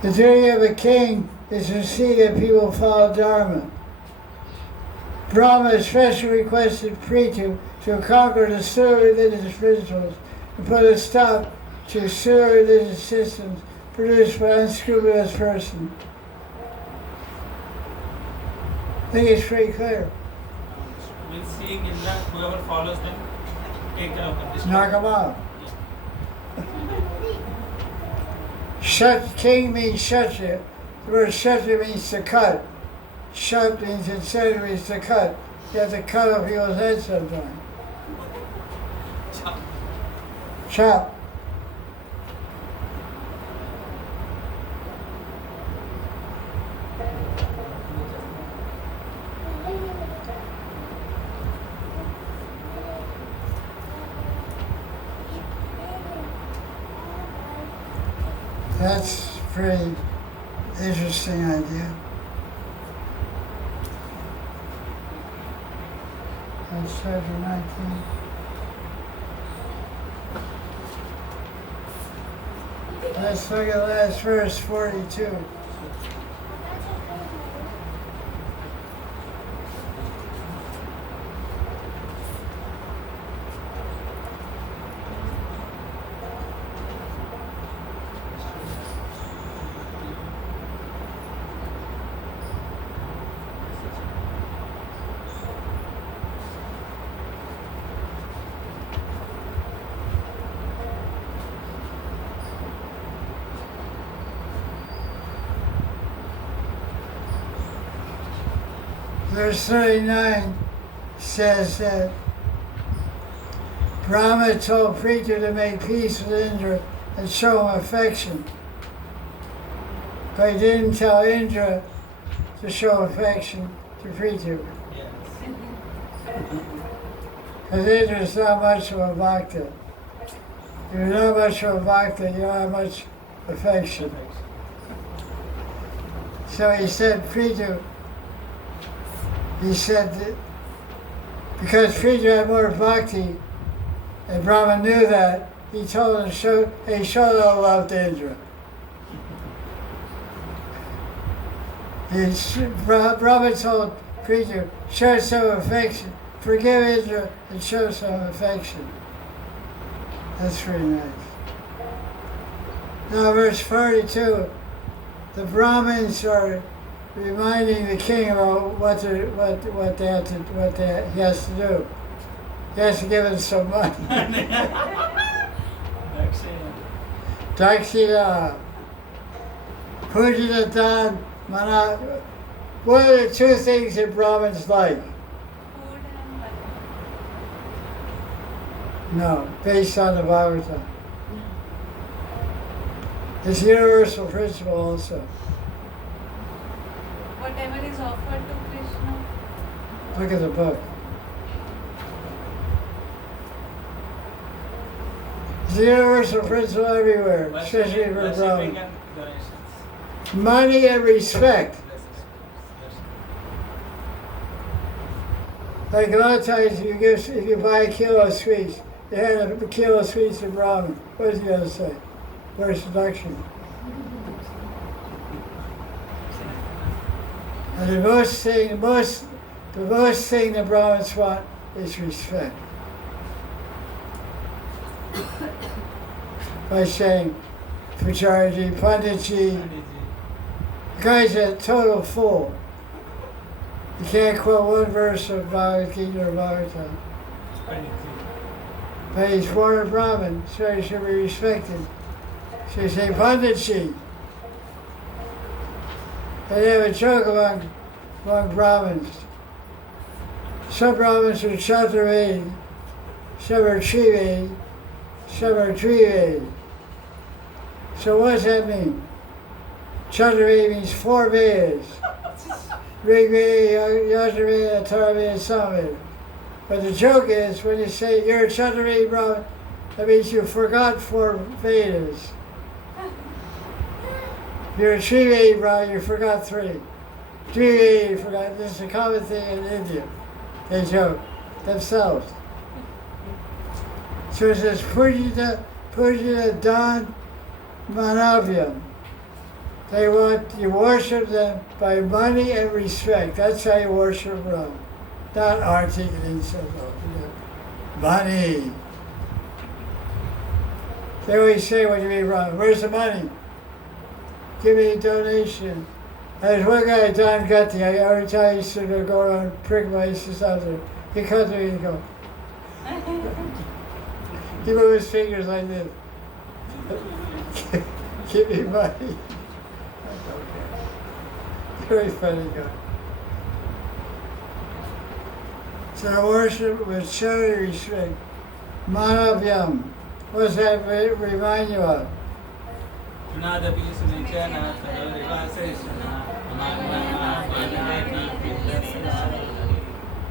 The duty of a king is to see that people follow Dharma. Brahma especially requested Prithu to conquer the pseudo-religious principles and put a stop to pseudo-religious systems produced by unscrupulous persons. I think it's pretty clear. With seeing in that, whoever follows them, take care of them. Destroy Knock them out. Shut, king means Kshatriya. The word Kshatriya means to cut. Shut means instead means to cut. You have to cut off people's heads sometimes. Chop. That's a pretty interesting idea. That's chapter 19. Let's look at last verse 42. Verse 39 says that Brahma told Prithu to make peace with Indra and show him affection. But he didn't tell Indra to show affection to Prithu. Yes. Because Indra's not much of a bhakta. If you're not much of a bhakta, you don't have much affection. So he said, Prithu, he said that because Prithu had more bhakti, and Brahma knew that, he told him, show no love to Indra. Brahma told Prithu, show some affection, forgive Indra and show some affection. That's pretty nice. Now verse 42, the Brahmins are reminding the king about what he has to do. He has to give him some money. Dakshina, Pujanadan, Mana. What are the two things that Brahmins like? Food and money. No, based on the Bhagavatam. It's a universal principle also. Whatever is offered to Krishna. Look at the book. It's a universal principle everywhere, especially Worshipping, for worshipping Brahmins. and donations. Money and respect. Like a lot of times if you buy a kilo of sweets, you hand a kilo of sweets to Brahmin. What is he going to say? Where's seduction? And the most thing the Brahmins want is respect. By saying, Pujarji, Panditji, the guy's a total fool. You can't quote one verse of Bhagavad Gita or Bhagavatam. But he's born a Brahmin, so he should be respected. So you say, Panditji. And they have a joke among Brahmins. Some Brahmins are Chaturvedi, some are Trivedi, some are Trivedi. So what does that mean? Chaturvedi means 4 Vedas. Rig Veda, Yajurveda, Atharvaveda, and Samaveda. But the joke is when you say you're a Chaturvedi Brahmin, that means you forgot 4 Vedas. You're a Trivedi Brahmin, you forgot 3. Trivedi, you forgot. This is a common thing in India. They joke themselves. So it says, Pujita Dan Manavyam. They want you worship them by money and respect. That's how you worship Brahma. Not articulating so money. They always say when you meet Brahma, where's the money? Give me a donation. There's one guy, Don Gatti, every time he used to go around prick my used out there. He comes to me and go. He moves his fingers like this. Give me money. Very funny guy. So I worship with showy respect. Manavyam. What does that remind you of?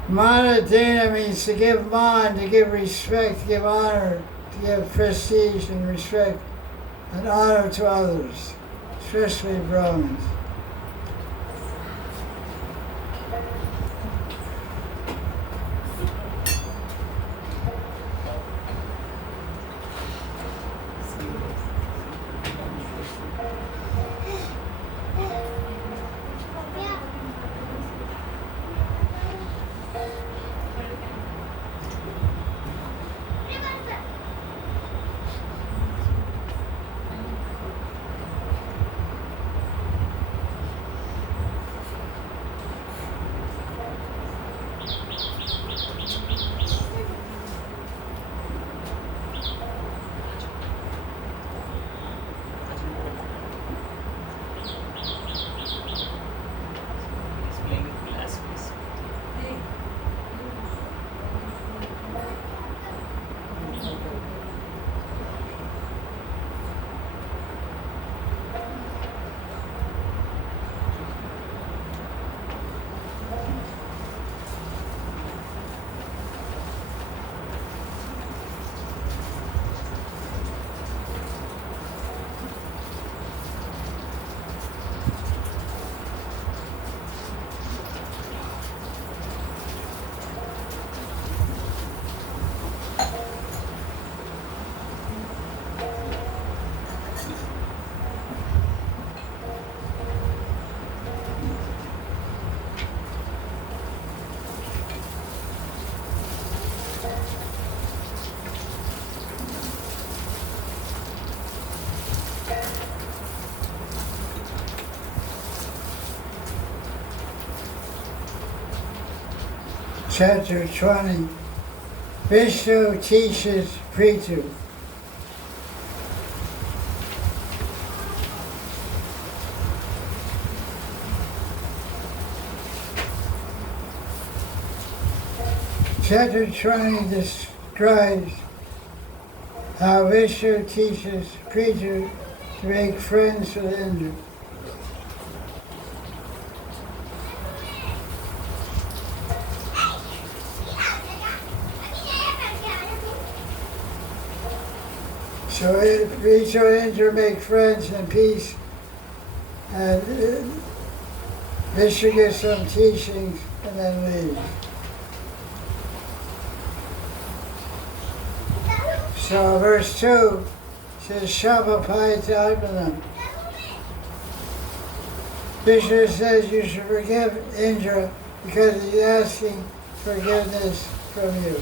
Manadena means to give man, to give respect, to give honor, to give prestige and respect and honor to others, especially Brahmins. Chapter 20, Vishnu teaches Prithu. Chapter 20 describes how Vishnu teaches Prithu to make friends with Indra. So Vishnu and Indra make friends and peace, and Vishnu gives some teachings and then leaves. So verse 2 says, Shabapaitatmanam. Vishnu says you should forgive Indra because he's asking forgiveness from you.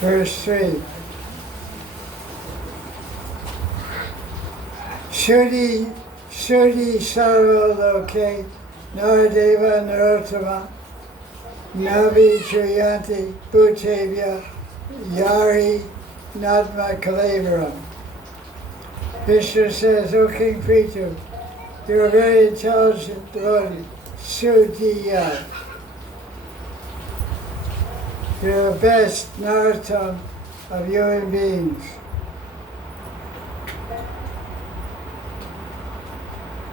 Verse 3. Shuddhi sarva loke naradeva narottama nabi triyanti bhutevya yari natma kalevaram. Vishnu says, O King Prithu, you're a very intelligent devotee, Shuddhiya. You're the best narottam of human beings.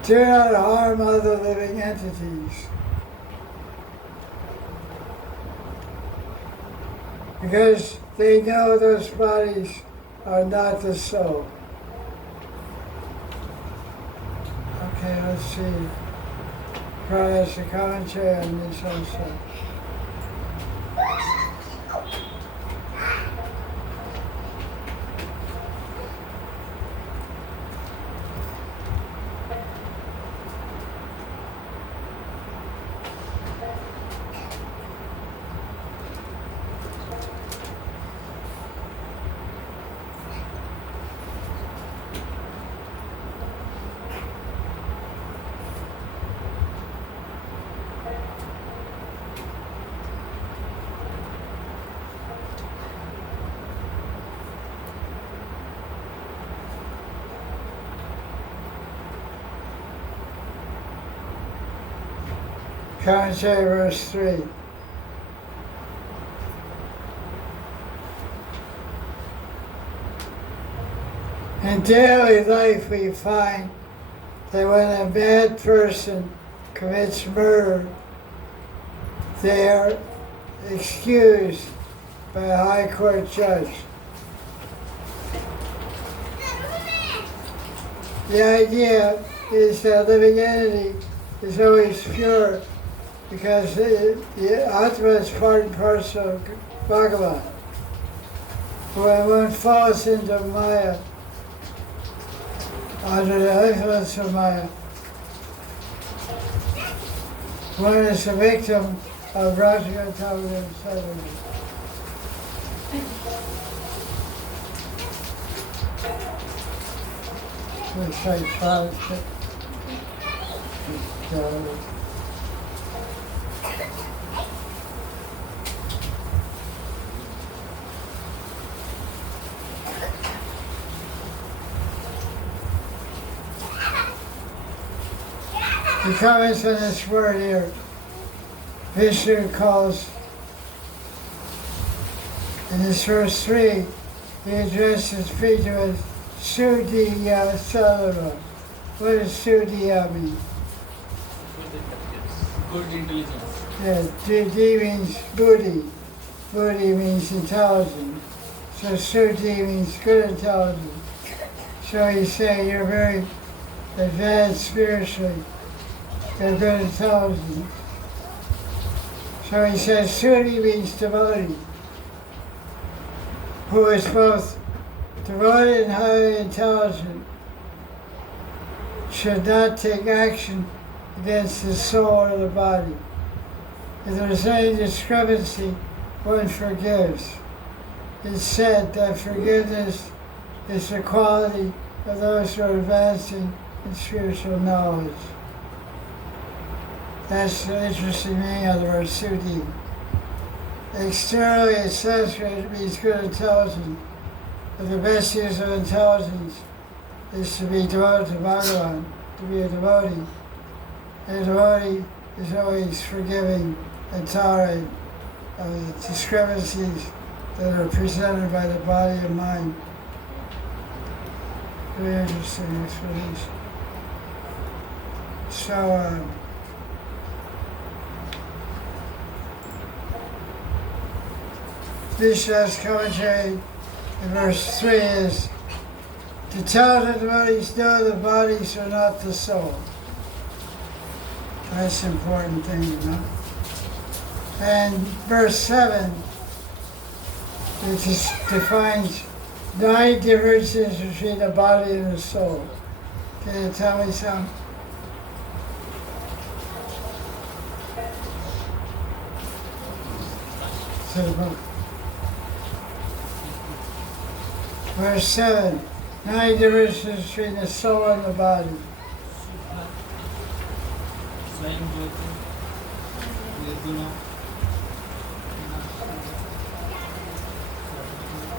Do not harm other living entities. Because they know those bodies are not the soul. Okay, let's see. Probably has a commentary on this also. Canto verse 3. In daily life we find that when a bad person commits murder, they are excused by a high court judge. The idea is that living entity is always pure because the Atma is part and parcel of Bhagavan. When one falls into Maya, under the influence of Maya, one is a victim of Rajagatavan and Sadhana. Looks like fathership. The comments on this word here, Vishnu calls, in this verse 3, he addresses Prithu as Shuddhiya Salara. What does Shuddhiya mean? Good intelligence. Yeah, Dhi means buddhi. Buddhi means intelligence. So Shuddhi means good intelligence. So he's saying you're very advanced spiritually. You're good intelligence. So he says Shuddhi means devotee, who is both devoted and highly intelligent, should not take action against the soul or the body. If there is any discrepancy, one forgives. It's said that forgiveness is the quality of those who are advancing in spiritual knowledge. That's the interesting meaning of the word Shuddhi. Externally, in Sanskrit, it means good intelligence. But the best use of intelligence is to be devoted to Bhagavan, to be a devotee. And a devotee is always forgiving and tolerant of the discrepancies that are presented by the body and mind. Very interesting explanation. So, Vishwa's commentary in verse 3 is to tell the devotees know the bodies are not the soul. That's an important thing to know. And verse 7, it just defines 9 differences between the body and the soul. Can you tell me some? Verse 7, 9 differences between the soul and the body. Swayam Jyoti, Nirguna.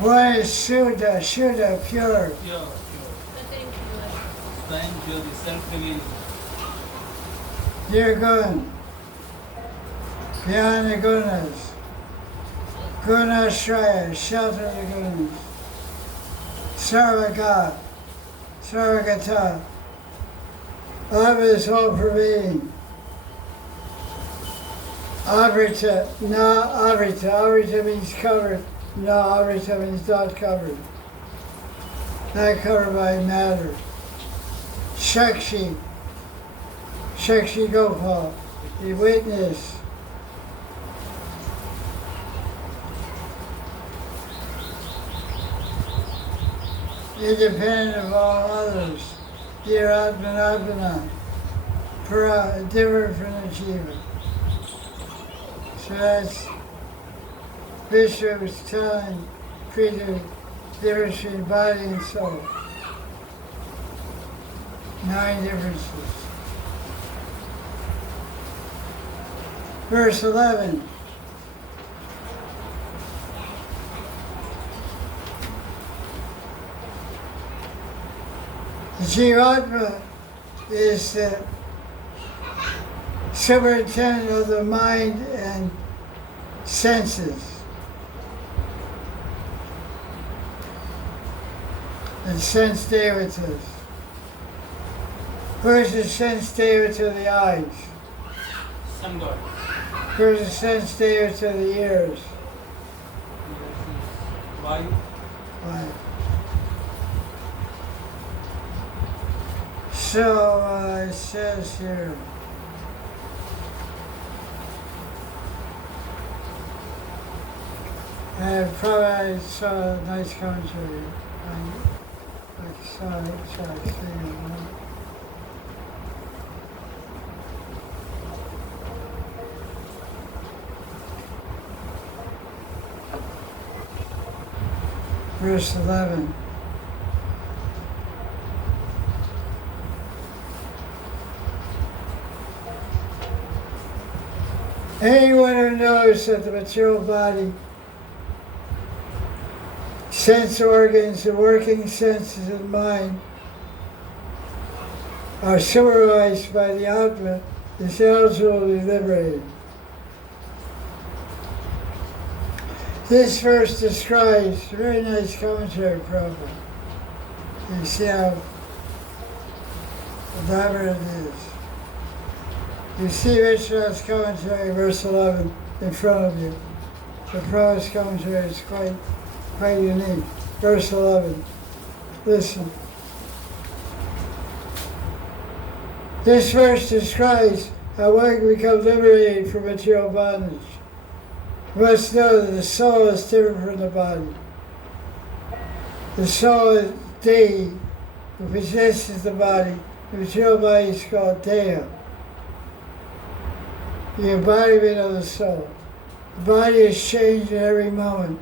One is Shuddha, Shuddha, pure. Pure. Swayam Jyoti, self-revealing. Nirgun, beyond the gunas. Gunashraya, shelter of the gunas. Sarvaga, Sarvagata. Love is all pervading. Avrita, na avrita. Avrita means covered. Na avrita means not covered. Not covered by matter. Shakshi, Shakshi Gopal, the witness. Independent of all others. Dear Atmanabhana, Para, different from the Jiva. So that's Vishnu was telling Krishna the difference between body and soul. 9 differences. Verse 11. The Jivatma is the superintendent of the mind and senses. And sense devatas. Where's the sense devata of the eyes? Sun God. Where's the sense devata of the ears? Vayu. Right. So it says here, and probably I saw a nice commentary. I saw it, so I see it. Verse 11. Anyone who knows that the material body, sense organs, the working senses and mind are supervised by the Atma is eligible to be liberated. This verse describes, very nice commentary, Prabhupada. You see how elaborate it is. You see Vishnu's commentary, verse 11, in front of you. The Prabhupada's commentary is quite unique. Verse 11, listen. This verse describes how one can become liberated from material bondage. You must know that the soul is different from the body. The soul is Dehi, who possesses the body. The material body is called Deha, the embodiment of the soul. The body is changed at every moment,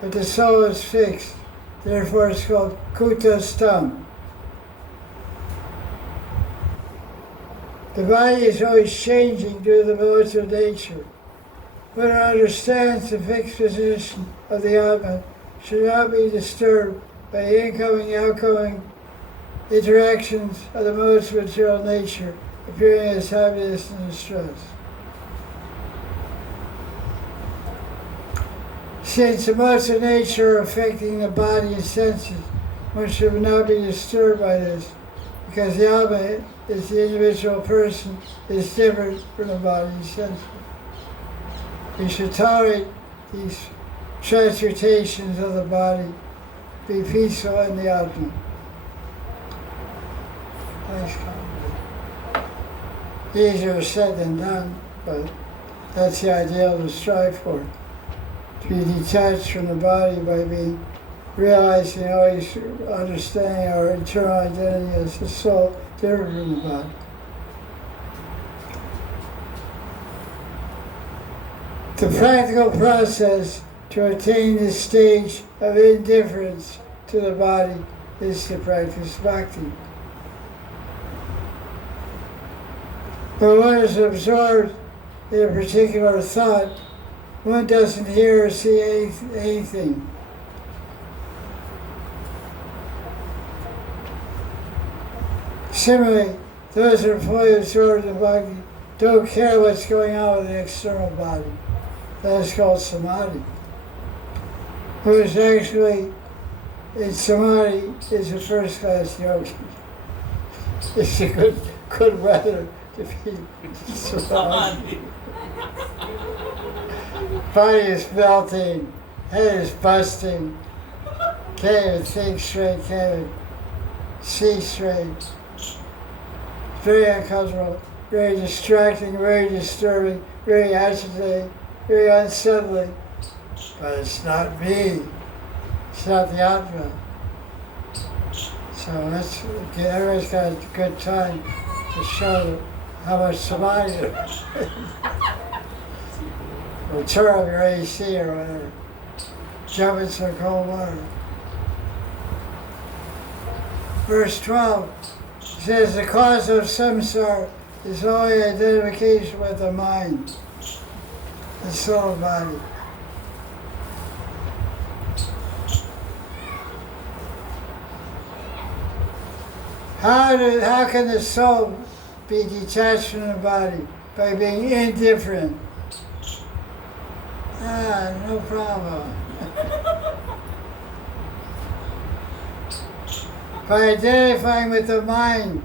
but the soul is fixed. Therefore it's called Kutastam. The body is always changing due to the modes of nature. One who understands the fixed position of the Atma should not be disturbed by the incoming and outgoing interactions of the modes of material nature, appearing as happiness and distress. Since the modes of nature are affecting the body and senses, one should not be disturbed by this, because the Atma is the individual person, is different from the body and senses. We should tolerate these transmutations of the body, be peaceful in the Atma. Nice comment. Easier said than done, but that's the ideal to strive for. To be detached from the body by being realizing, always understanding our internal identity as the soul, different from the body. The practical process to attain this stage of indifference to the body is to practice bhakti. When one is absorbed in a particular thought, one doesn't hear or see anything. Similarly, those who are fully absorbed in bhakti don't care what's going on with the external body. That is called samadhi. Who is actually in samadhi is a first-class yogi. It's a good weather to be in samadhi. Body is melting, head is busting, can't even think straight, can't even see straight. It's very uncomfortable, very distracting, very disturbing, very agitating, very unsettling. But it's not me. It's not the Atma. So everyone's got a good time to show how much samadhi there is. Or turn on your AC or whatever. Jump in some cold water. Verse 12 says the cause of samsara is only identification with the mind, the soul body. How can the soul be detached from the body? By being indifferent. No problem. By identifying with the mind,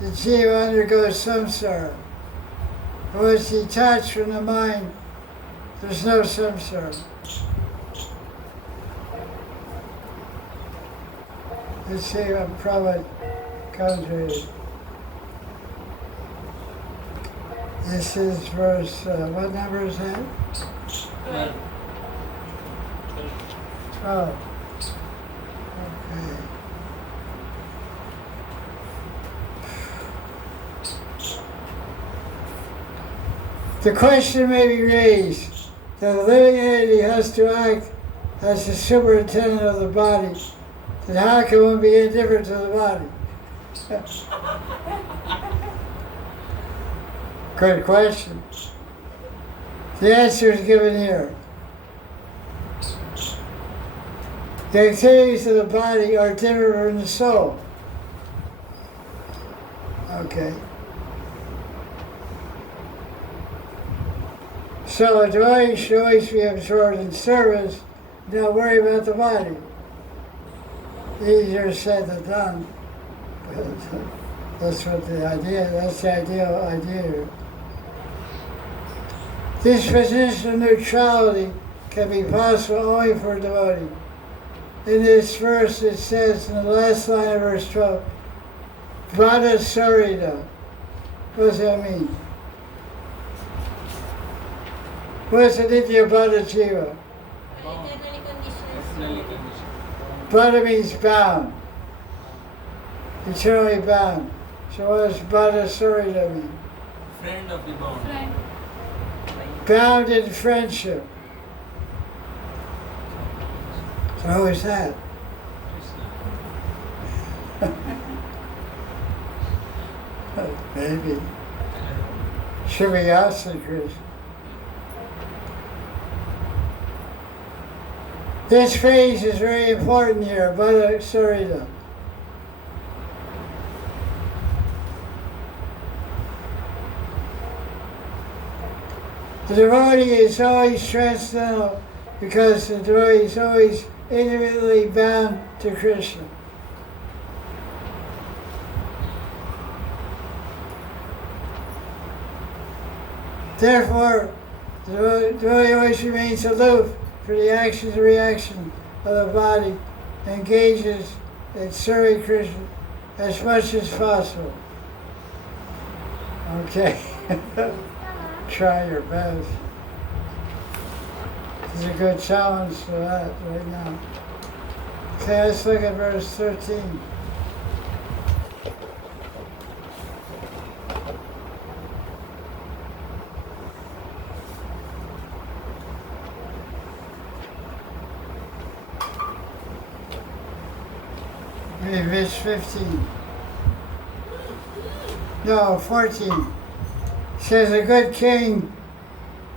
the jiva undergoes samsara. When it's detached from the mind, there's no samsara. Let's see what Prabhupada comes with. This is verse, what number is that? 12. Okay. The question may be raised that the living entity has to act as the superintendent of the body. Then how can one be indifferent to the body? Good question. The answer is given here. The activities of the body are different from the soul. Okay. So a devotee should always be absorbed in service, not worry about the body. Easier said than done. But that's the ideal idea. This position of neutrality can be possible only for a devotee. In this verse it says in the last line of verse 12, Vada Sarita. What does that mean? What's the Nitya Vada Jiva? Vada means bound. Eternally bound. So what does Vada Sarita mean? Friend of the bond. Friend. Bound in friendship. So who is that? Maybe. Shivayasa Krishna. This phrase is very important here, Vada Sarita. The devotee is always transcendental because the devotee is always intimately bound to Krishna. Therefore, the devotee always remains aloof for the actions and reaction of the body, engages in serving Krishna as much as possible. Okay, try your best. There's a good challenge for that right now. Okay, let's look at verse 13. Okay, verse 15. No, 14. Says a good king,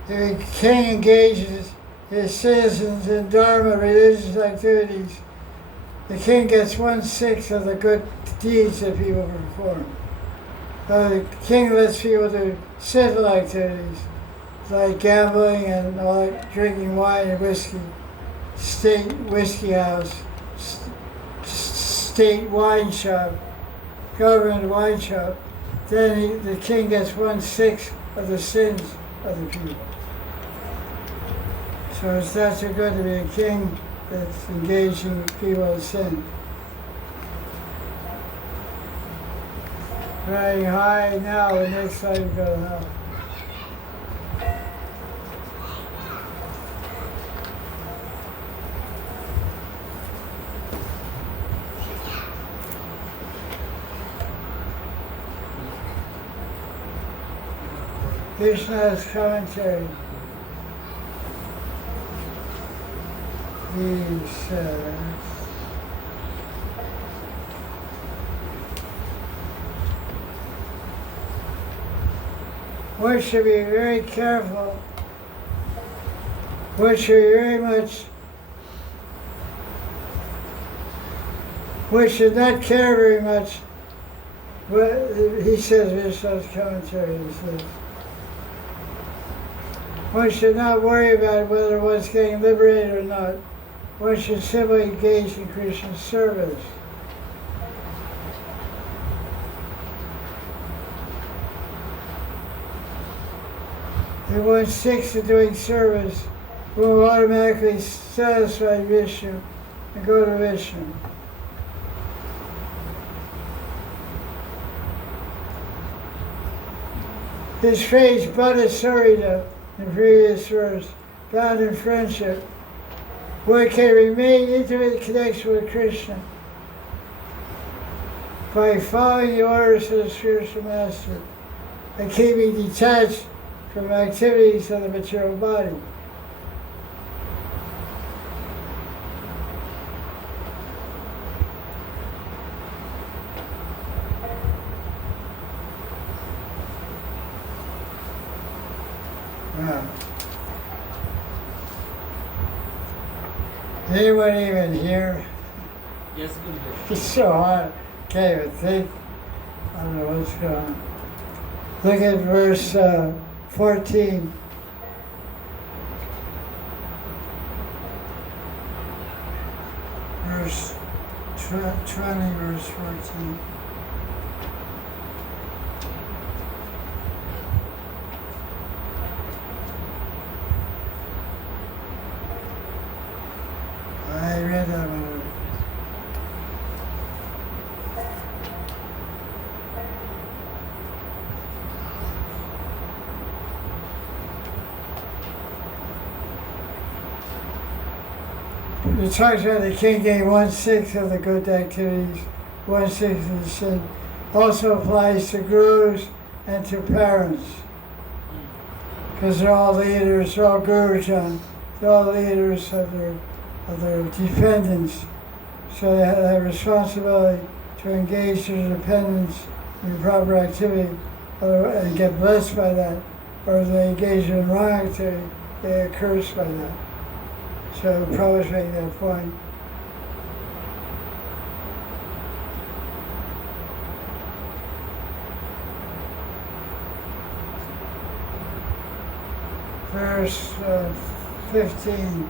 if a king engages his citizens in dharma, religious activities, the king gets 1/6 of the good deeds that people perform. The king lets people do sinful activities, like gambling and like drinking wine and whiskey, state whiskey house, state wine shop, government wine shop. Then the king gets 1/6 of the sins of the people. So it's not so good to be a king that's engaging people in sin. Riding high now, the next time go to hell. Krishna's commentary. He says, one should be very careful, one should very much, one should not care very much. But he says, Krishna's commentary, he says, one should not worry about whether one's getting liberated or not. One should simply engage in Krishna's service. If one sticks to doing service, one will automatically satisfy Vishnu and go to Vishnu. This phrase, Bhata Sarita, in the previous verse, bound in friendship, one can remain in intimate connection with Krishna by following the orders of the spiritual master and keeping detached from activities of the material body. Wow. Is anyone even here? Yes, Gurudev. It's so hard. Can't even think. I don't know what's going on. Look at verse 14. Verse 20, verse 14. I read that one. It talks about the king getting 1/6 of the good activities, 1/6 of the sin. Also applies to gurus and to parents. Because they're all leaders, they're all gurus, they're all leaders of their dependents. So they have a responsibility to engage their dependents in proper activity and get blessed by that. Or if they engage in wrong activity, they are cursed by that. So Prabhupada's making that point. Verse 15.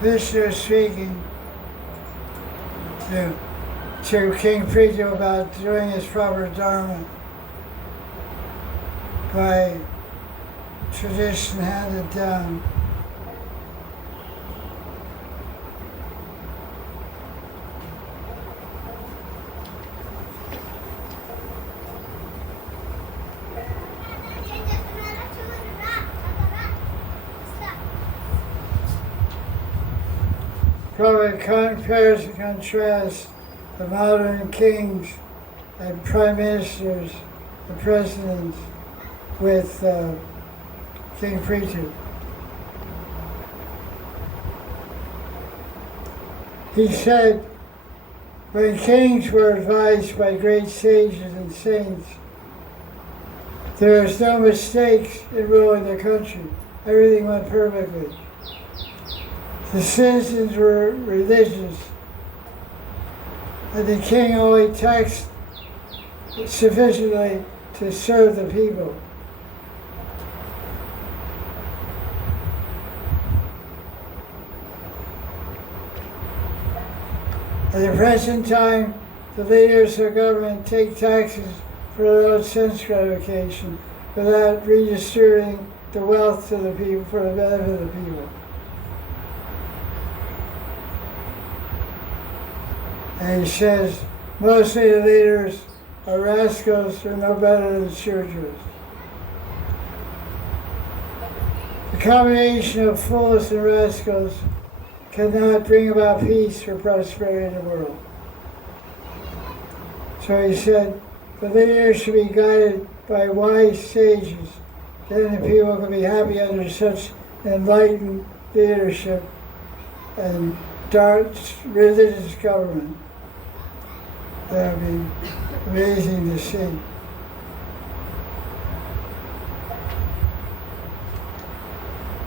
Vishnu is speaking to to King Prithu about doing his proper dharma by tradition handed down. Prabhupada compares and contrasts the modern kings and prime ministers, the presidents, with King Prithu. He said, when kings were advised by great sages and saints, there was no mistakes in ruling the country. Everything went perfectly. The citizens were religious, and the king only taxed sufficiently to serve the people. At the present time, the leaders of government take taxes for their own sense gratification without redistributing the wealth to the people for the benefit of the people. And he says, mostly the leaders are rascals who are no better than churches. The combination of fools and rascals cannot bring about peace or prosperity in the world. So he said, the leaders should be guided by wise sages. Then the people can be happy under such enlightened leadership and dark religious government. That would be amazing to see.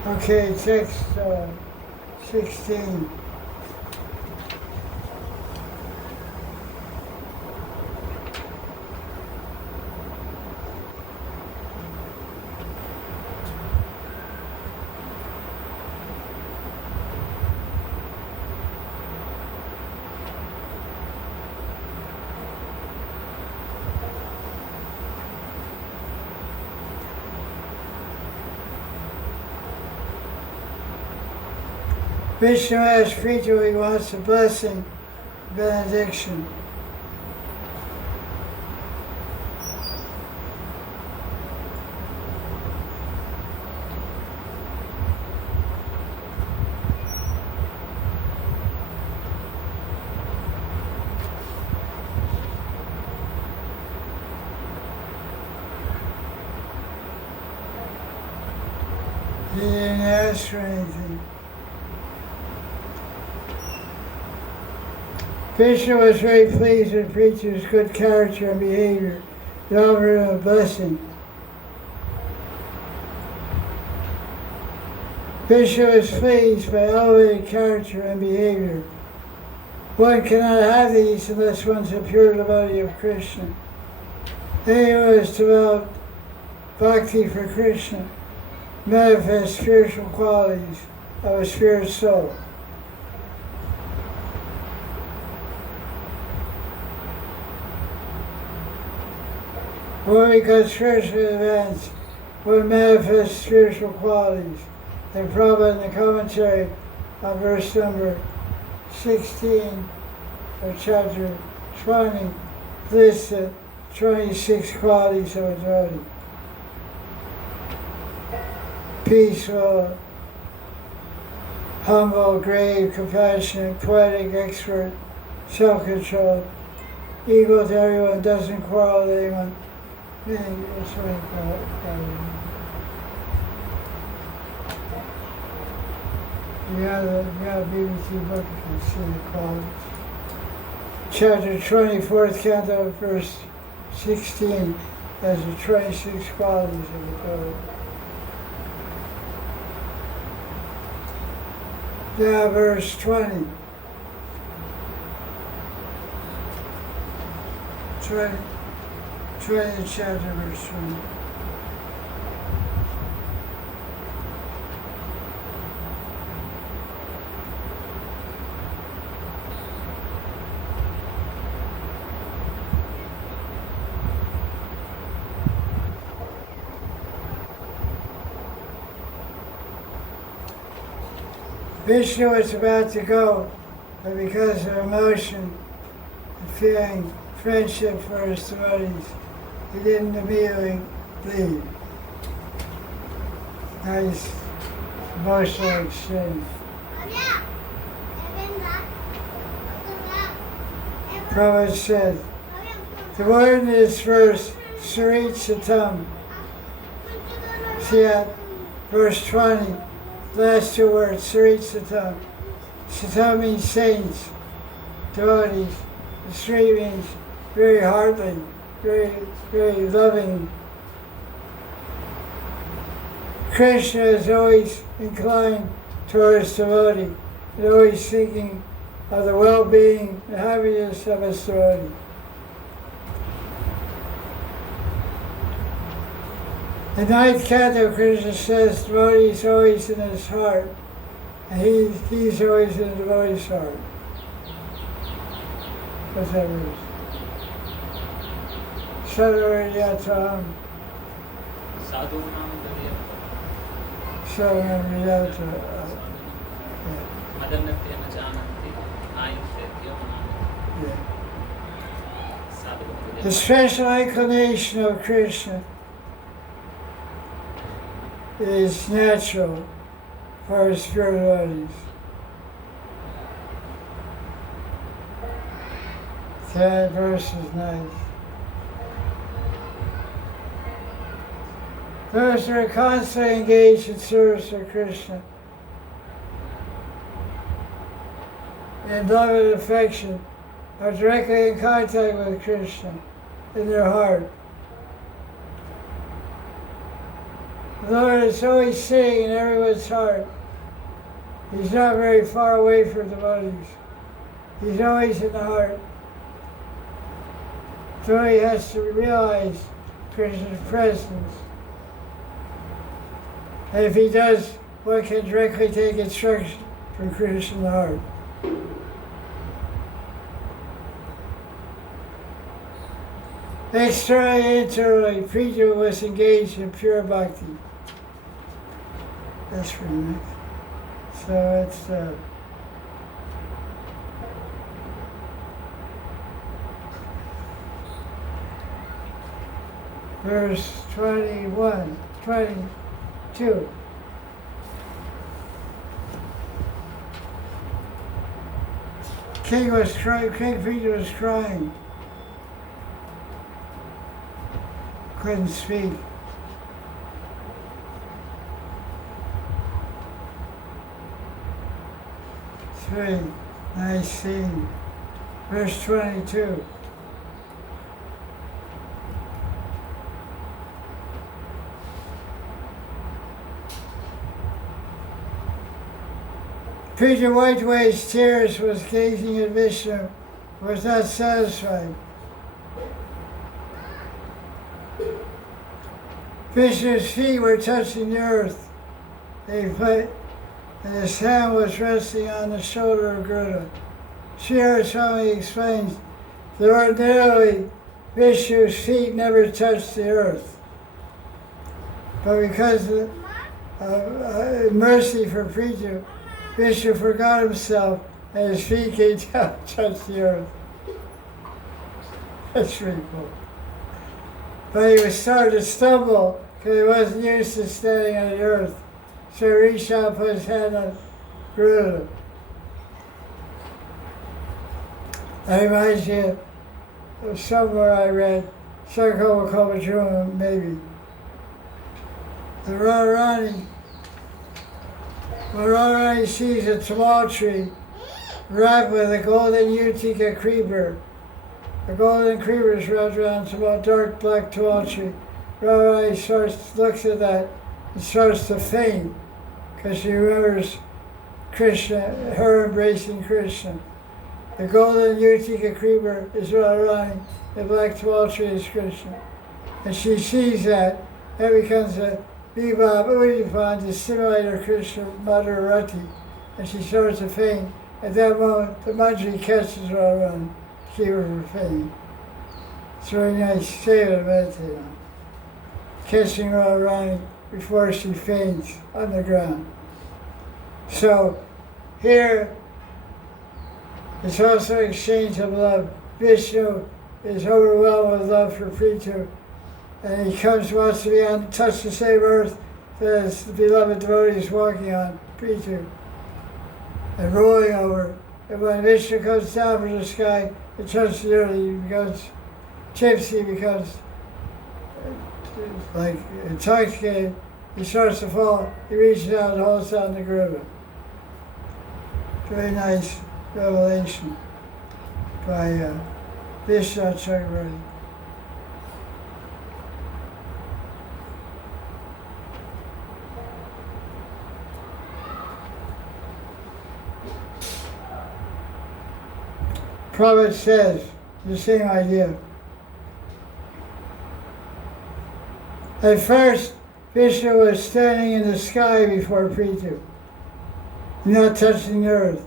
Okay, text 16. Vishnu asked Prithu, he wants a blessing, benediction. He didn't ask for anything. Krishna was very pleased with Prithu's good character and behavior. He offered him a blessing. Krishna was pleased by elevated character and behavior. One cannot have these unless one's a pure devotee of Krishna. Anyone who has developed bhakti for Krishna manifests spiritual qualities of a spirit soul. When we become spiritually advanced, one manifests spiritual qualities. And Prabhupada in the commentary on verse number 16 of chapter 20 lists the 26 qualities of a devotee. Peaceful, humble, grave, compassionate, poetic, expert, self-controlled, equal to everyone, doesn't quarrel with anyone. That's what I call it. You got a BBC book, you can see the qualities. Chapter 24, Canto, verse 16, has the 26 qualities of the devotee. Now verse 20. 20th chapter, verse 20. Vishnu was about to go, but because of emotion and feeling friendship for his devotees, he didn't immediately leave. Nice emotional exchange. Prabhupada said, the word in this verse, Sarit Satam, see at verse 20, last two words, Sarit Satam. Satam means saints, devotees. The Sri means very heartily, very, very loving. Krishna is always inclined towards devotee, and always seeking of the well-being and happiness of his devotee. The ninth canto, Krishna says, devotee is always in his heart, and he's always in the devotee's heart. What's that verse? Sadhuryatam, Sadhunam Hridayam. Sadhuryatam. Madanatyana Jananti, Ayushetyo Manamati. Yeah. The special inclination of Krishna is natural for his pure devotees. That verse is nice. Those who are constantly engaged in service of Krishna, in love and affection, are directly in contact with Krishna in their heart. The Lord is always sitting in everyone's heart. He's not very far away from devotees. He's always in the heart. So he has to realize Krishna's presence. And if he does, one can directly take instruction from Krishna in the heart. Externally and internally, Prita was engaged in pure bhakti. That's pretty nice. So it's verse 21, 22. King was crying, King Prita was crying. Couldn't speak. It's a very nice scene. Verse 22. Prita wiped away his tears, was gazing at Vishnu, was not satisfied. Vishnu's feet were touching the earth, and his hand was resting on the shoulder of Garuda. Sri Swami explains that ordinarily Vishnu's feet never touched the earth, but because of mercy for Prita, Vishnu forgot himself and his feet came down to touch the earth. That's pretty cool. But he was starting to stumble because he wasn't used to standing on the earth. So he reached out and put his hand on Garuda. That reminds me of somewhere I read, Sarkoma Kopajuma maybe. The Radharani, when Radharani sees a tamal tree wrapped with a golden utica creeper, the golden creeper is wrapped around a dark black tamal tree. Radharani looks at that and starts to faint because she remembers Krishna, her embracing Krishna. The golden utica creeper is Radharani, the black tamal tree is Krishna. And she sees that, that becomes a Bebop Udipon to stimulate her Krishna Madhurati, and she starts to faint. At that moment, the Manjari catches Radharani, keep her from fainting. It's a very nice state to meditate on. Catching Radharani before she faints on the ground. So, here it's also exchange of love. Vishnu is overwhelmed with love for Prithu, and he wants to be on touch the same earth as the beloved devotees walking on, Prithu, and rolling over. And when Vishnu comes down from the sky and touches the earth, he becomes tipsy, becomes like intoxicated. He starts to fall. He reaches out and holds down the Garuda. Very nice revelation by Vishnu Chakravarti. Prabhupada says the same idea. At first, Vishnu was standing in the sky before Prithu, not touching the earth,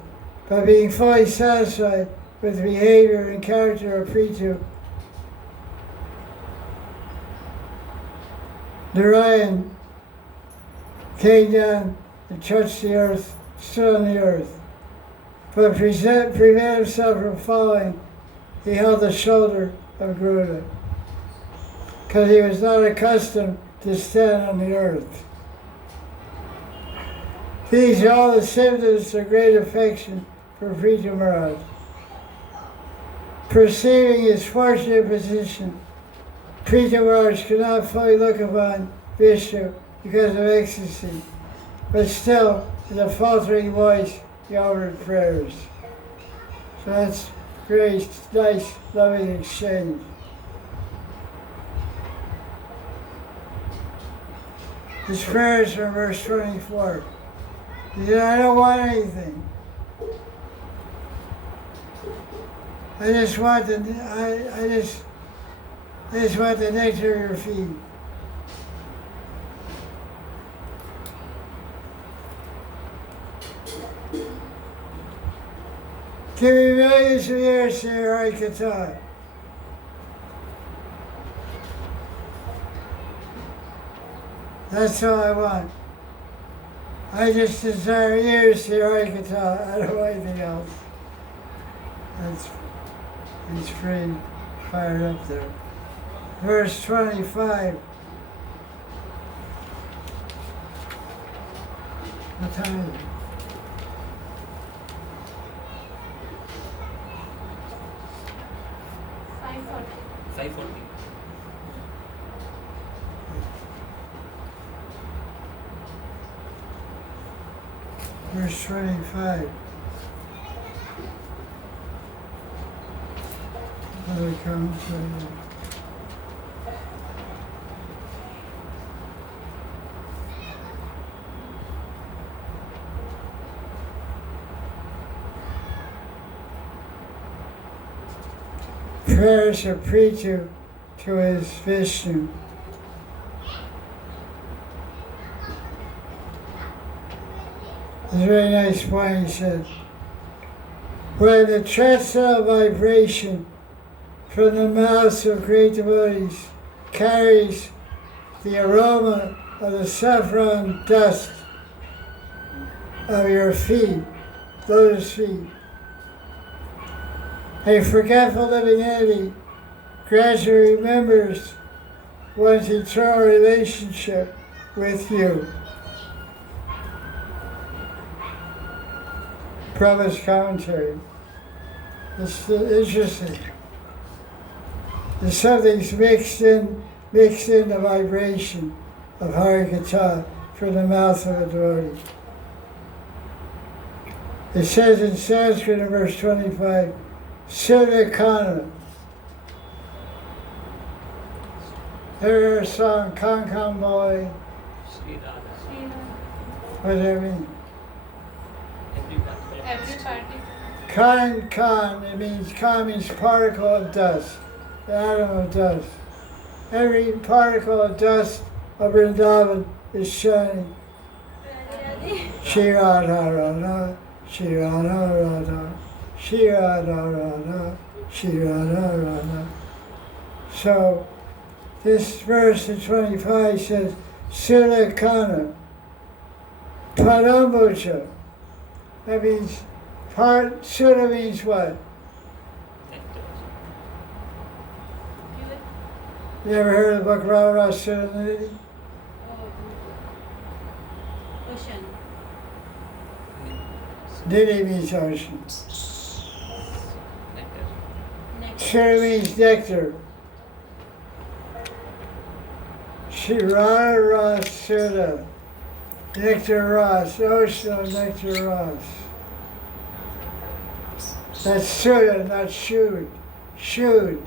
but being fully satisfied with the behavior and character of Prithu. Narayan came down and touched the earth, stood on the earth. But to prevent himself from falling, he held the shoulder of Garuda, because he was not accustomed to stand on the earth. These are all the symptoms of great affection for Prithu Maharaj. Perceiving his fortunate position, Prithu Maharaj could not fully look upon Vishnu because of ecstasy, but still, in a faltering voice, he offered prayers. So that's very nice, loving exchange. His prayers are verse 24. He said, I don't want anything. I just want the nectar of your feet. Give me millions of years to hear Harikatha. That's all I want. I just desire years to hear Harikatha. I don't want anything else. He's pretty fired up there. Verse 25. What time is it? 540. Verse 25. Here it comes. Prayers of Prithu to his Vishnu. It's a very nice point. He says, when the transcendental vibration from the mouths of great devotees carries the aroma of the saffron dust of your feet, lotus feet, a forgetful living entity gradually remembers one's eternal relationship with you. Prabhupada's commentary. It's interesting. There's something's mixed in the vibration of Harikatha from the mouth of a devotee. It says in Sanskrit in verse 25, Siddhakana. Hear a song, Con Boy. What does that mean? Every party. Con, it means Con means particle of dust, the atom of dust. Every particle of dust of Vrindavan is shining. Shiradharana, Shiradharana, Shiradharana, Shiradharana. So this verse in 25 says, Siddhakana, Padambucha. That means part, Sutta means what? Nectar. You ever heard of the book Rara Sutta? Ocean. Nidhi means ocean. Nectar. Next. Sutta means nectar. Shirara Sutta. Nectar Ras, ocean of nectar Ras. That's Sutta, not Shud. Shud.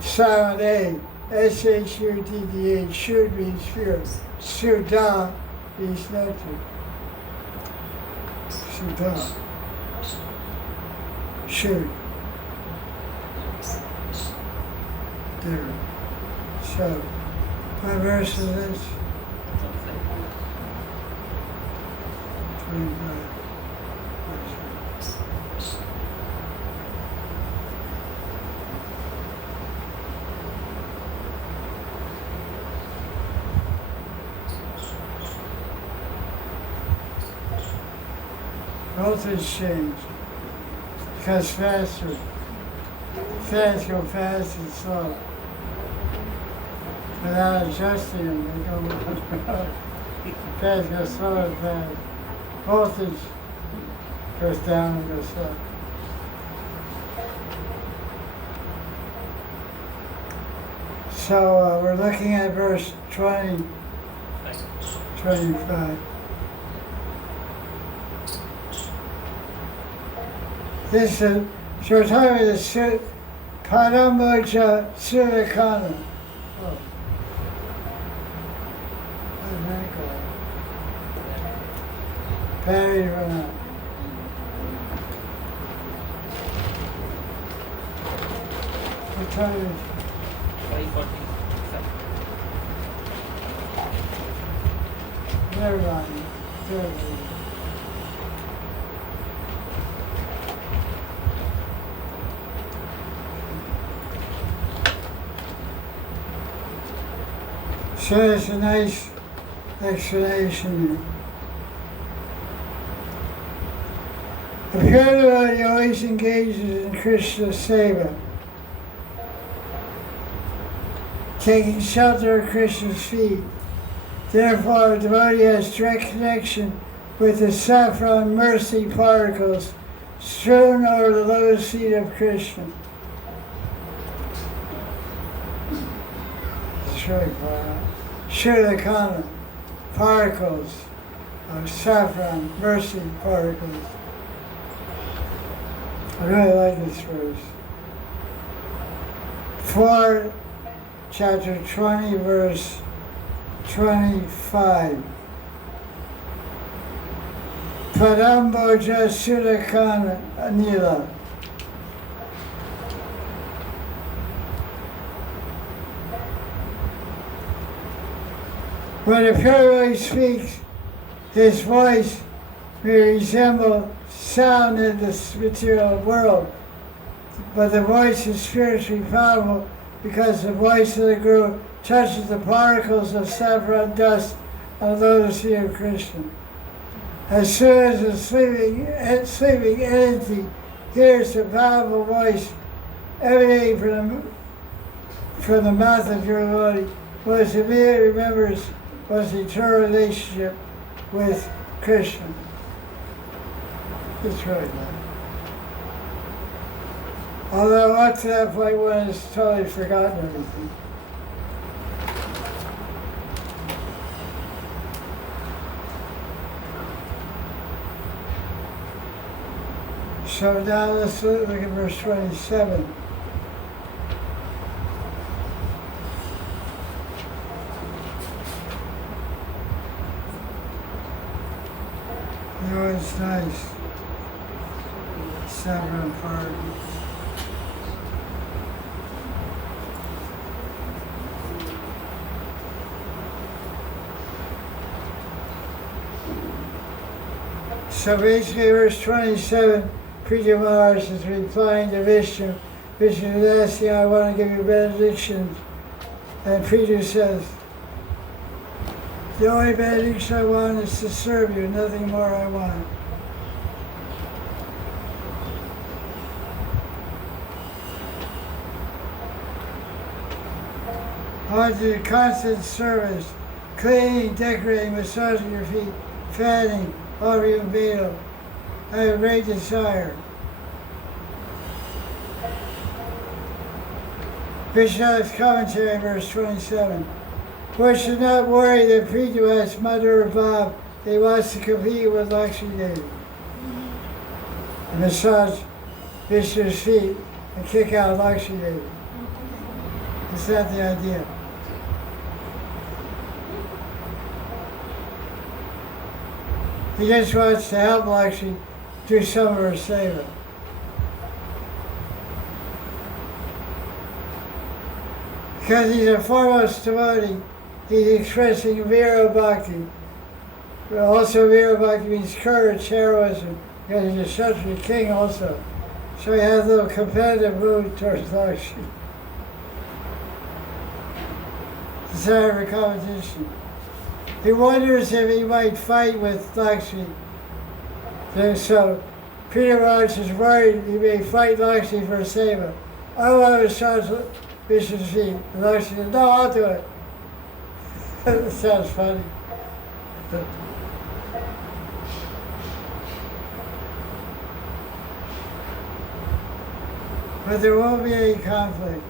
Silent A. S-H-U-D-D-A. Shud means pure. Sudha means nectar. Sudha. Shud. There. So, what verse is this? 25. Voltage change. Because faster. Fans go fast and slow. Without adjusting them, they go fast goes slow and fast. Voltage goes down and goes up. So we're looking at verse 20, 25. This is, so we're talking about the Parammoja Surakana. Oh. How did that go? Battery run out. What time is it? 5:47. Never mind. Never mind. So it's a nice explanation. The pure devotee always engages in Krishna seva, taking shelter of Krishna's feet. Therefore, a devotee has direct connection with the saffron mercy particles strewn over the lotus feet of Krishna. It's really far out. Shuddhakana, particles of saffron, mercy particles. I really like this verse. 4, chapter 20, verse 25. Paramboja Shuddhakana Anila. When a pure devotee speaks, his voice may resemble sound in this material world, but the voice is spiritually powerful because the voice of the Guru touches the particles of saffron dust on the lotus feet of Krishna. As soon as the sleeping entity hears the powerful voice emanating from the mouth of your devotee, one immediately remembers one's eternal relationship with Krishna. It's really nice. Although up to that point one has totally forgotten everything. So now let's look at verse 27. You know, it's nice. Saffron particles. So basically, verse 27, Preacher Maharaj is replying to Vishnu. Vishnu is asking, I want to give you benedictions. And Preacher says, the only benediction I want is to serve you, nothing more I want. on to constant service, cleaning, decorating, massaging your feet, fanning, offering a meal. I have great desire. Krishna's commentary, verse 27. One should not worry that Prithu has mother or Bob. He wants to compete with Lakshmi Devi. Massage Vishnu's feet and kick out Lakshmi Devi. Is that the idea? He just wants to help Lakshmi do some of her seva. Because he's a foremost devotee, he's expressing Vira Bhakti. But also Vira Bhakti means courage, heroism, because he's a Kshatriya king also. So he has a little competitive mood towards Lakshmi. Desire for competition. He wonders if he might fight with Lakshmi. So Peter Maharaj is worried he may fight Lakshmi for seva. I want to massage Vishnu's feet. And Lakshmi said, no, I'll do it. That sounds funny. But there won't be any conflict.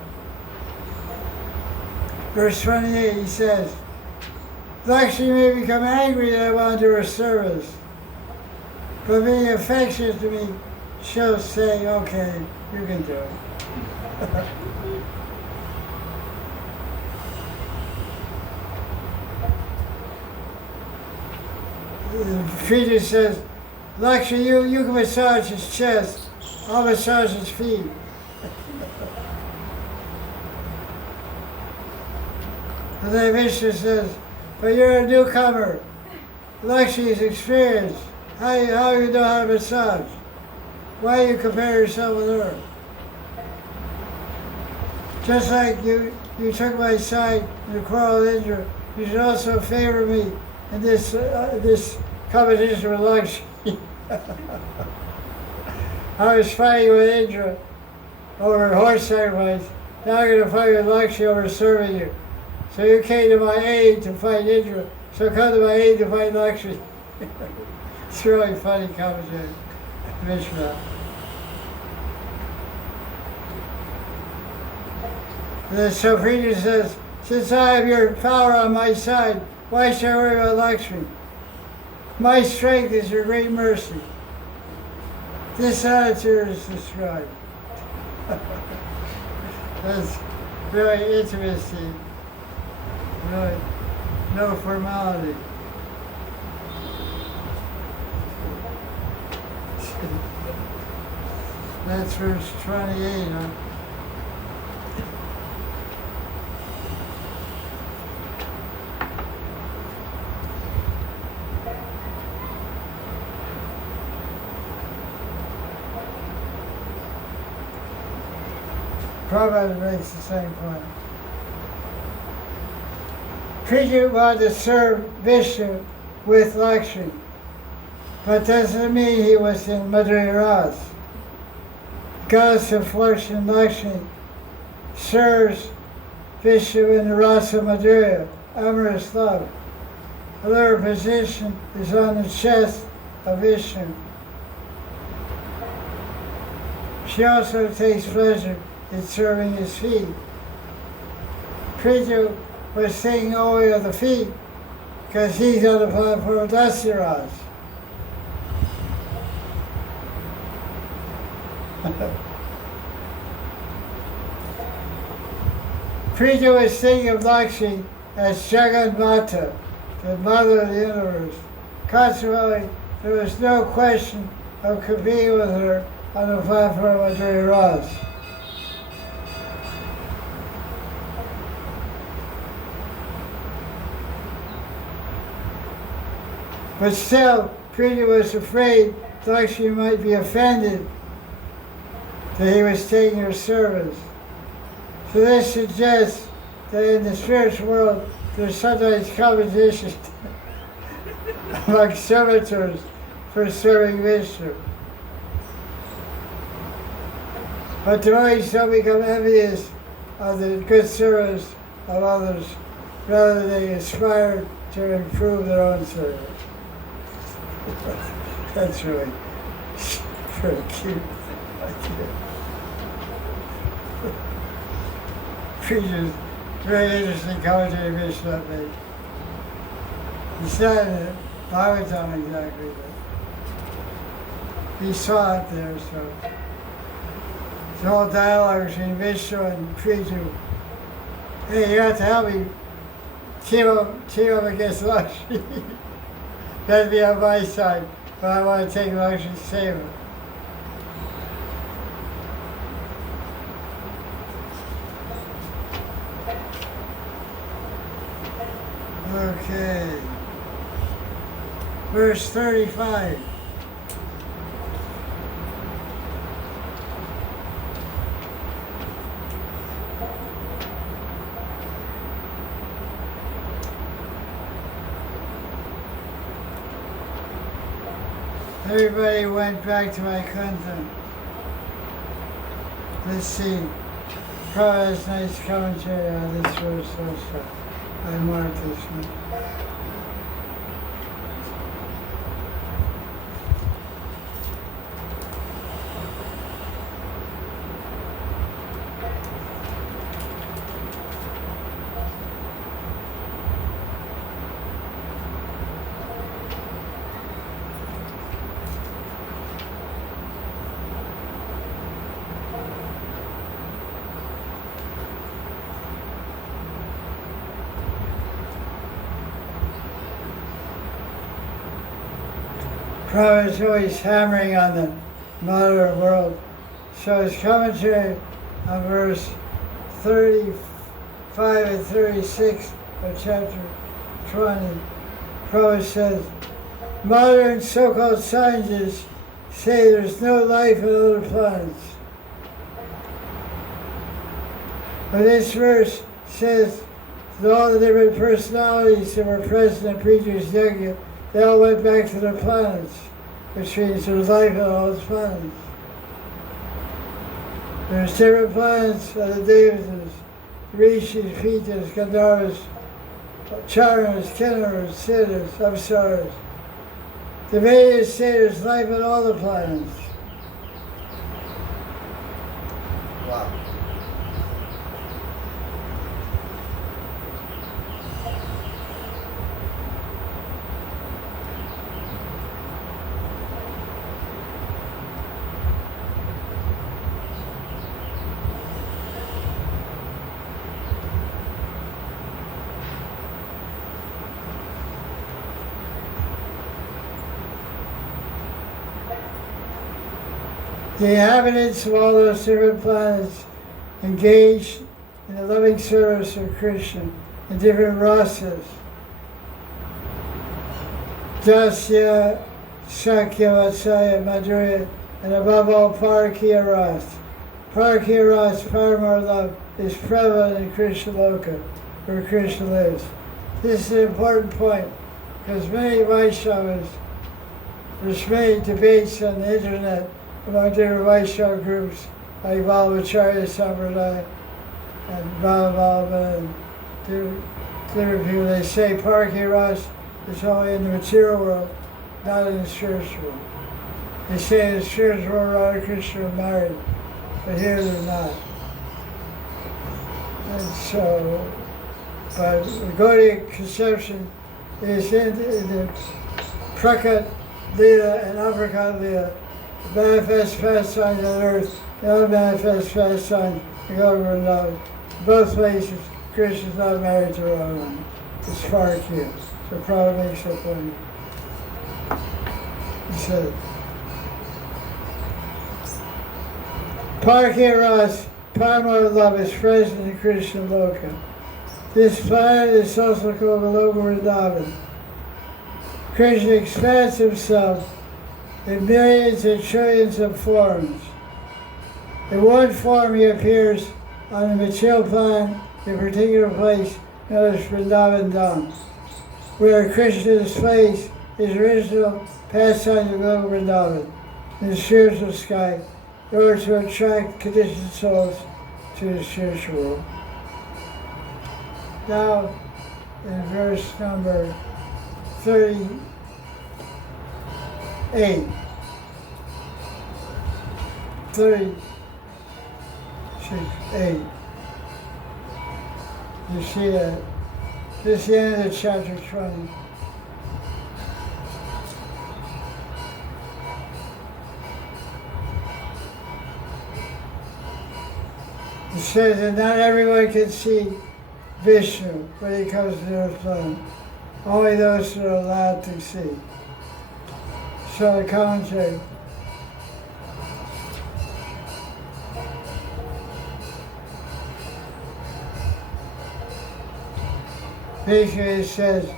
Verse 28, he says, Lakshmi may become angry that I want to do her service, but being affectionate to me, she'll say, okay, you can do it. Krishna says, Lakshmi, you can massage his chest, I'll massage his feet. And then Vishnu says, but you're a newcomer. Lakshmi is experienced. How you know how to massage? Why you compare yourself with her? Just like you took my side in the quarrel with Indra, you should also favor me in this competition with Lakshmi. I was fighting with Indra over horse sacrifice. Now I'm going to fight with Lakshmi over serving you. So you came to my aid to fight Indra, so come to my aid to fight Lakshmi. It's really funny commentary, Vishnu. So Krishna says, since I have your power on my side, why should I worry about Lakshmi? My strength is your great mercy. This attitude is described. That's really intimacy. Really, no formality. That's verse 28, huh? Prabhupada makes the same point. Krishna wanted to serve Vishnu with Lakshmi, but doesn't mean he was in Madhurya Ras. Goddess of fortune Lakshmi serves Vishnu in the Rasa Madhurya, amorous love. The lower position is on the chest of Vishnu. She also takes pleasure in serving his feet. Krishna was singing only of the feet because he's on the platform of Dasiras. Krishna was singing of Lakshmi as Jagat Mata, the mother of the universe. Consequently, there was no question of competing with her on the platform of Dasiras. But still, Krishna was afraid Lakshmi might be offended that he was taking her service. So this suggests that in the spiritual world, there's sometimes competition among servitors for serving Vishnu. But devotees don't become envious of the good service of others rather than they aspire to improve their own service. That's really pretty cute. Preacher's very interesting commentary Vishnu made. It's not in the Bhagavatam exactly, but he saw it there, so. The whole dialogue between Vishnu and Preacher. Hey, you have to help me team up against Lakshmi. You have to be on my side, but I want to take Lakshmi's favor. Okay. Verse 35. Everybody went back to my Canto. Let's see. Prabhupada's nice commentary on this verse also. I marked this one. Prabhupada is always hammering on the modern world. So his commentary on verse 35 and 36 of chapter 20, Prabhupada says, modern so-called scientists say there's no life on other planets. But this verse says that all the different personalities that were present in Preacher's Yajna, they all went back to their planets, which means there's life on all those planets. There's different planets of the Devatas, Rishis, Pitas, Gandharvas, Charnas, Kinnaras, Siddhas, Apsaras. The Vedas say there's life on all the planets. Wow. The inhabitants of all those different planets engaged in the loving service of Krishna in different rasas. Dasya, Sakya, Vatsaya, Madhurya, and above all Parakya Ras. Parakya Ras, Paramar love, is prevalent in Krishna Loka, where Krishna lives. This is an important point, because many Vaishnavas, there's many debates on the internet among different Vaishnava groups like Vallabhacharya Sampradaya and Bhava and different people. They say Parakya Ras is only in the material world, not in the spiritual world. They say in the spiritual world Radha Krishna are married, but here they're not. And so, but the Gaudiya conception is in the Prakat Leela and Aprakat Leela, the manifest pastimes on earth, the unmanifest pastimes in Vrindavan. Both places, Krishna's not married to Radharani. It's Parakya. So Prabhupada makes that point. He said, Parakya Ras, Paramar love is present in Krishna Loka. This planet is also called the Loka Vrindavan. Krishna expands himself in millions and trillions of forms. In one form he appears on the material planet in a particular place known as Vrindavan Dham, where Krishna displays his original pastimes of Loka Vrindavan in the spiritual sky in order to attract conditioned souls to the spiritual world. Now, in verse number 38, 38. You see that? This is the end of chapter 20. It says that not everyone can see Vishnu when he comes to their plane. Only those who are allowed to see. So the commentary. Basically it says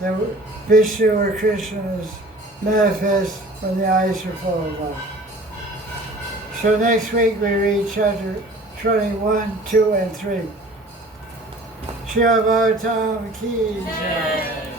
that Vishnu or Krishna is manifest when the eyes are full of love. So next week we read chapter 21, 2, and 3. Srimad Bhagavatam ki jai.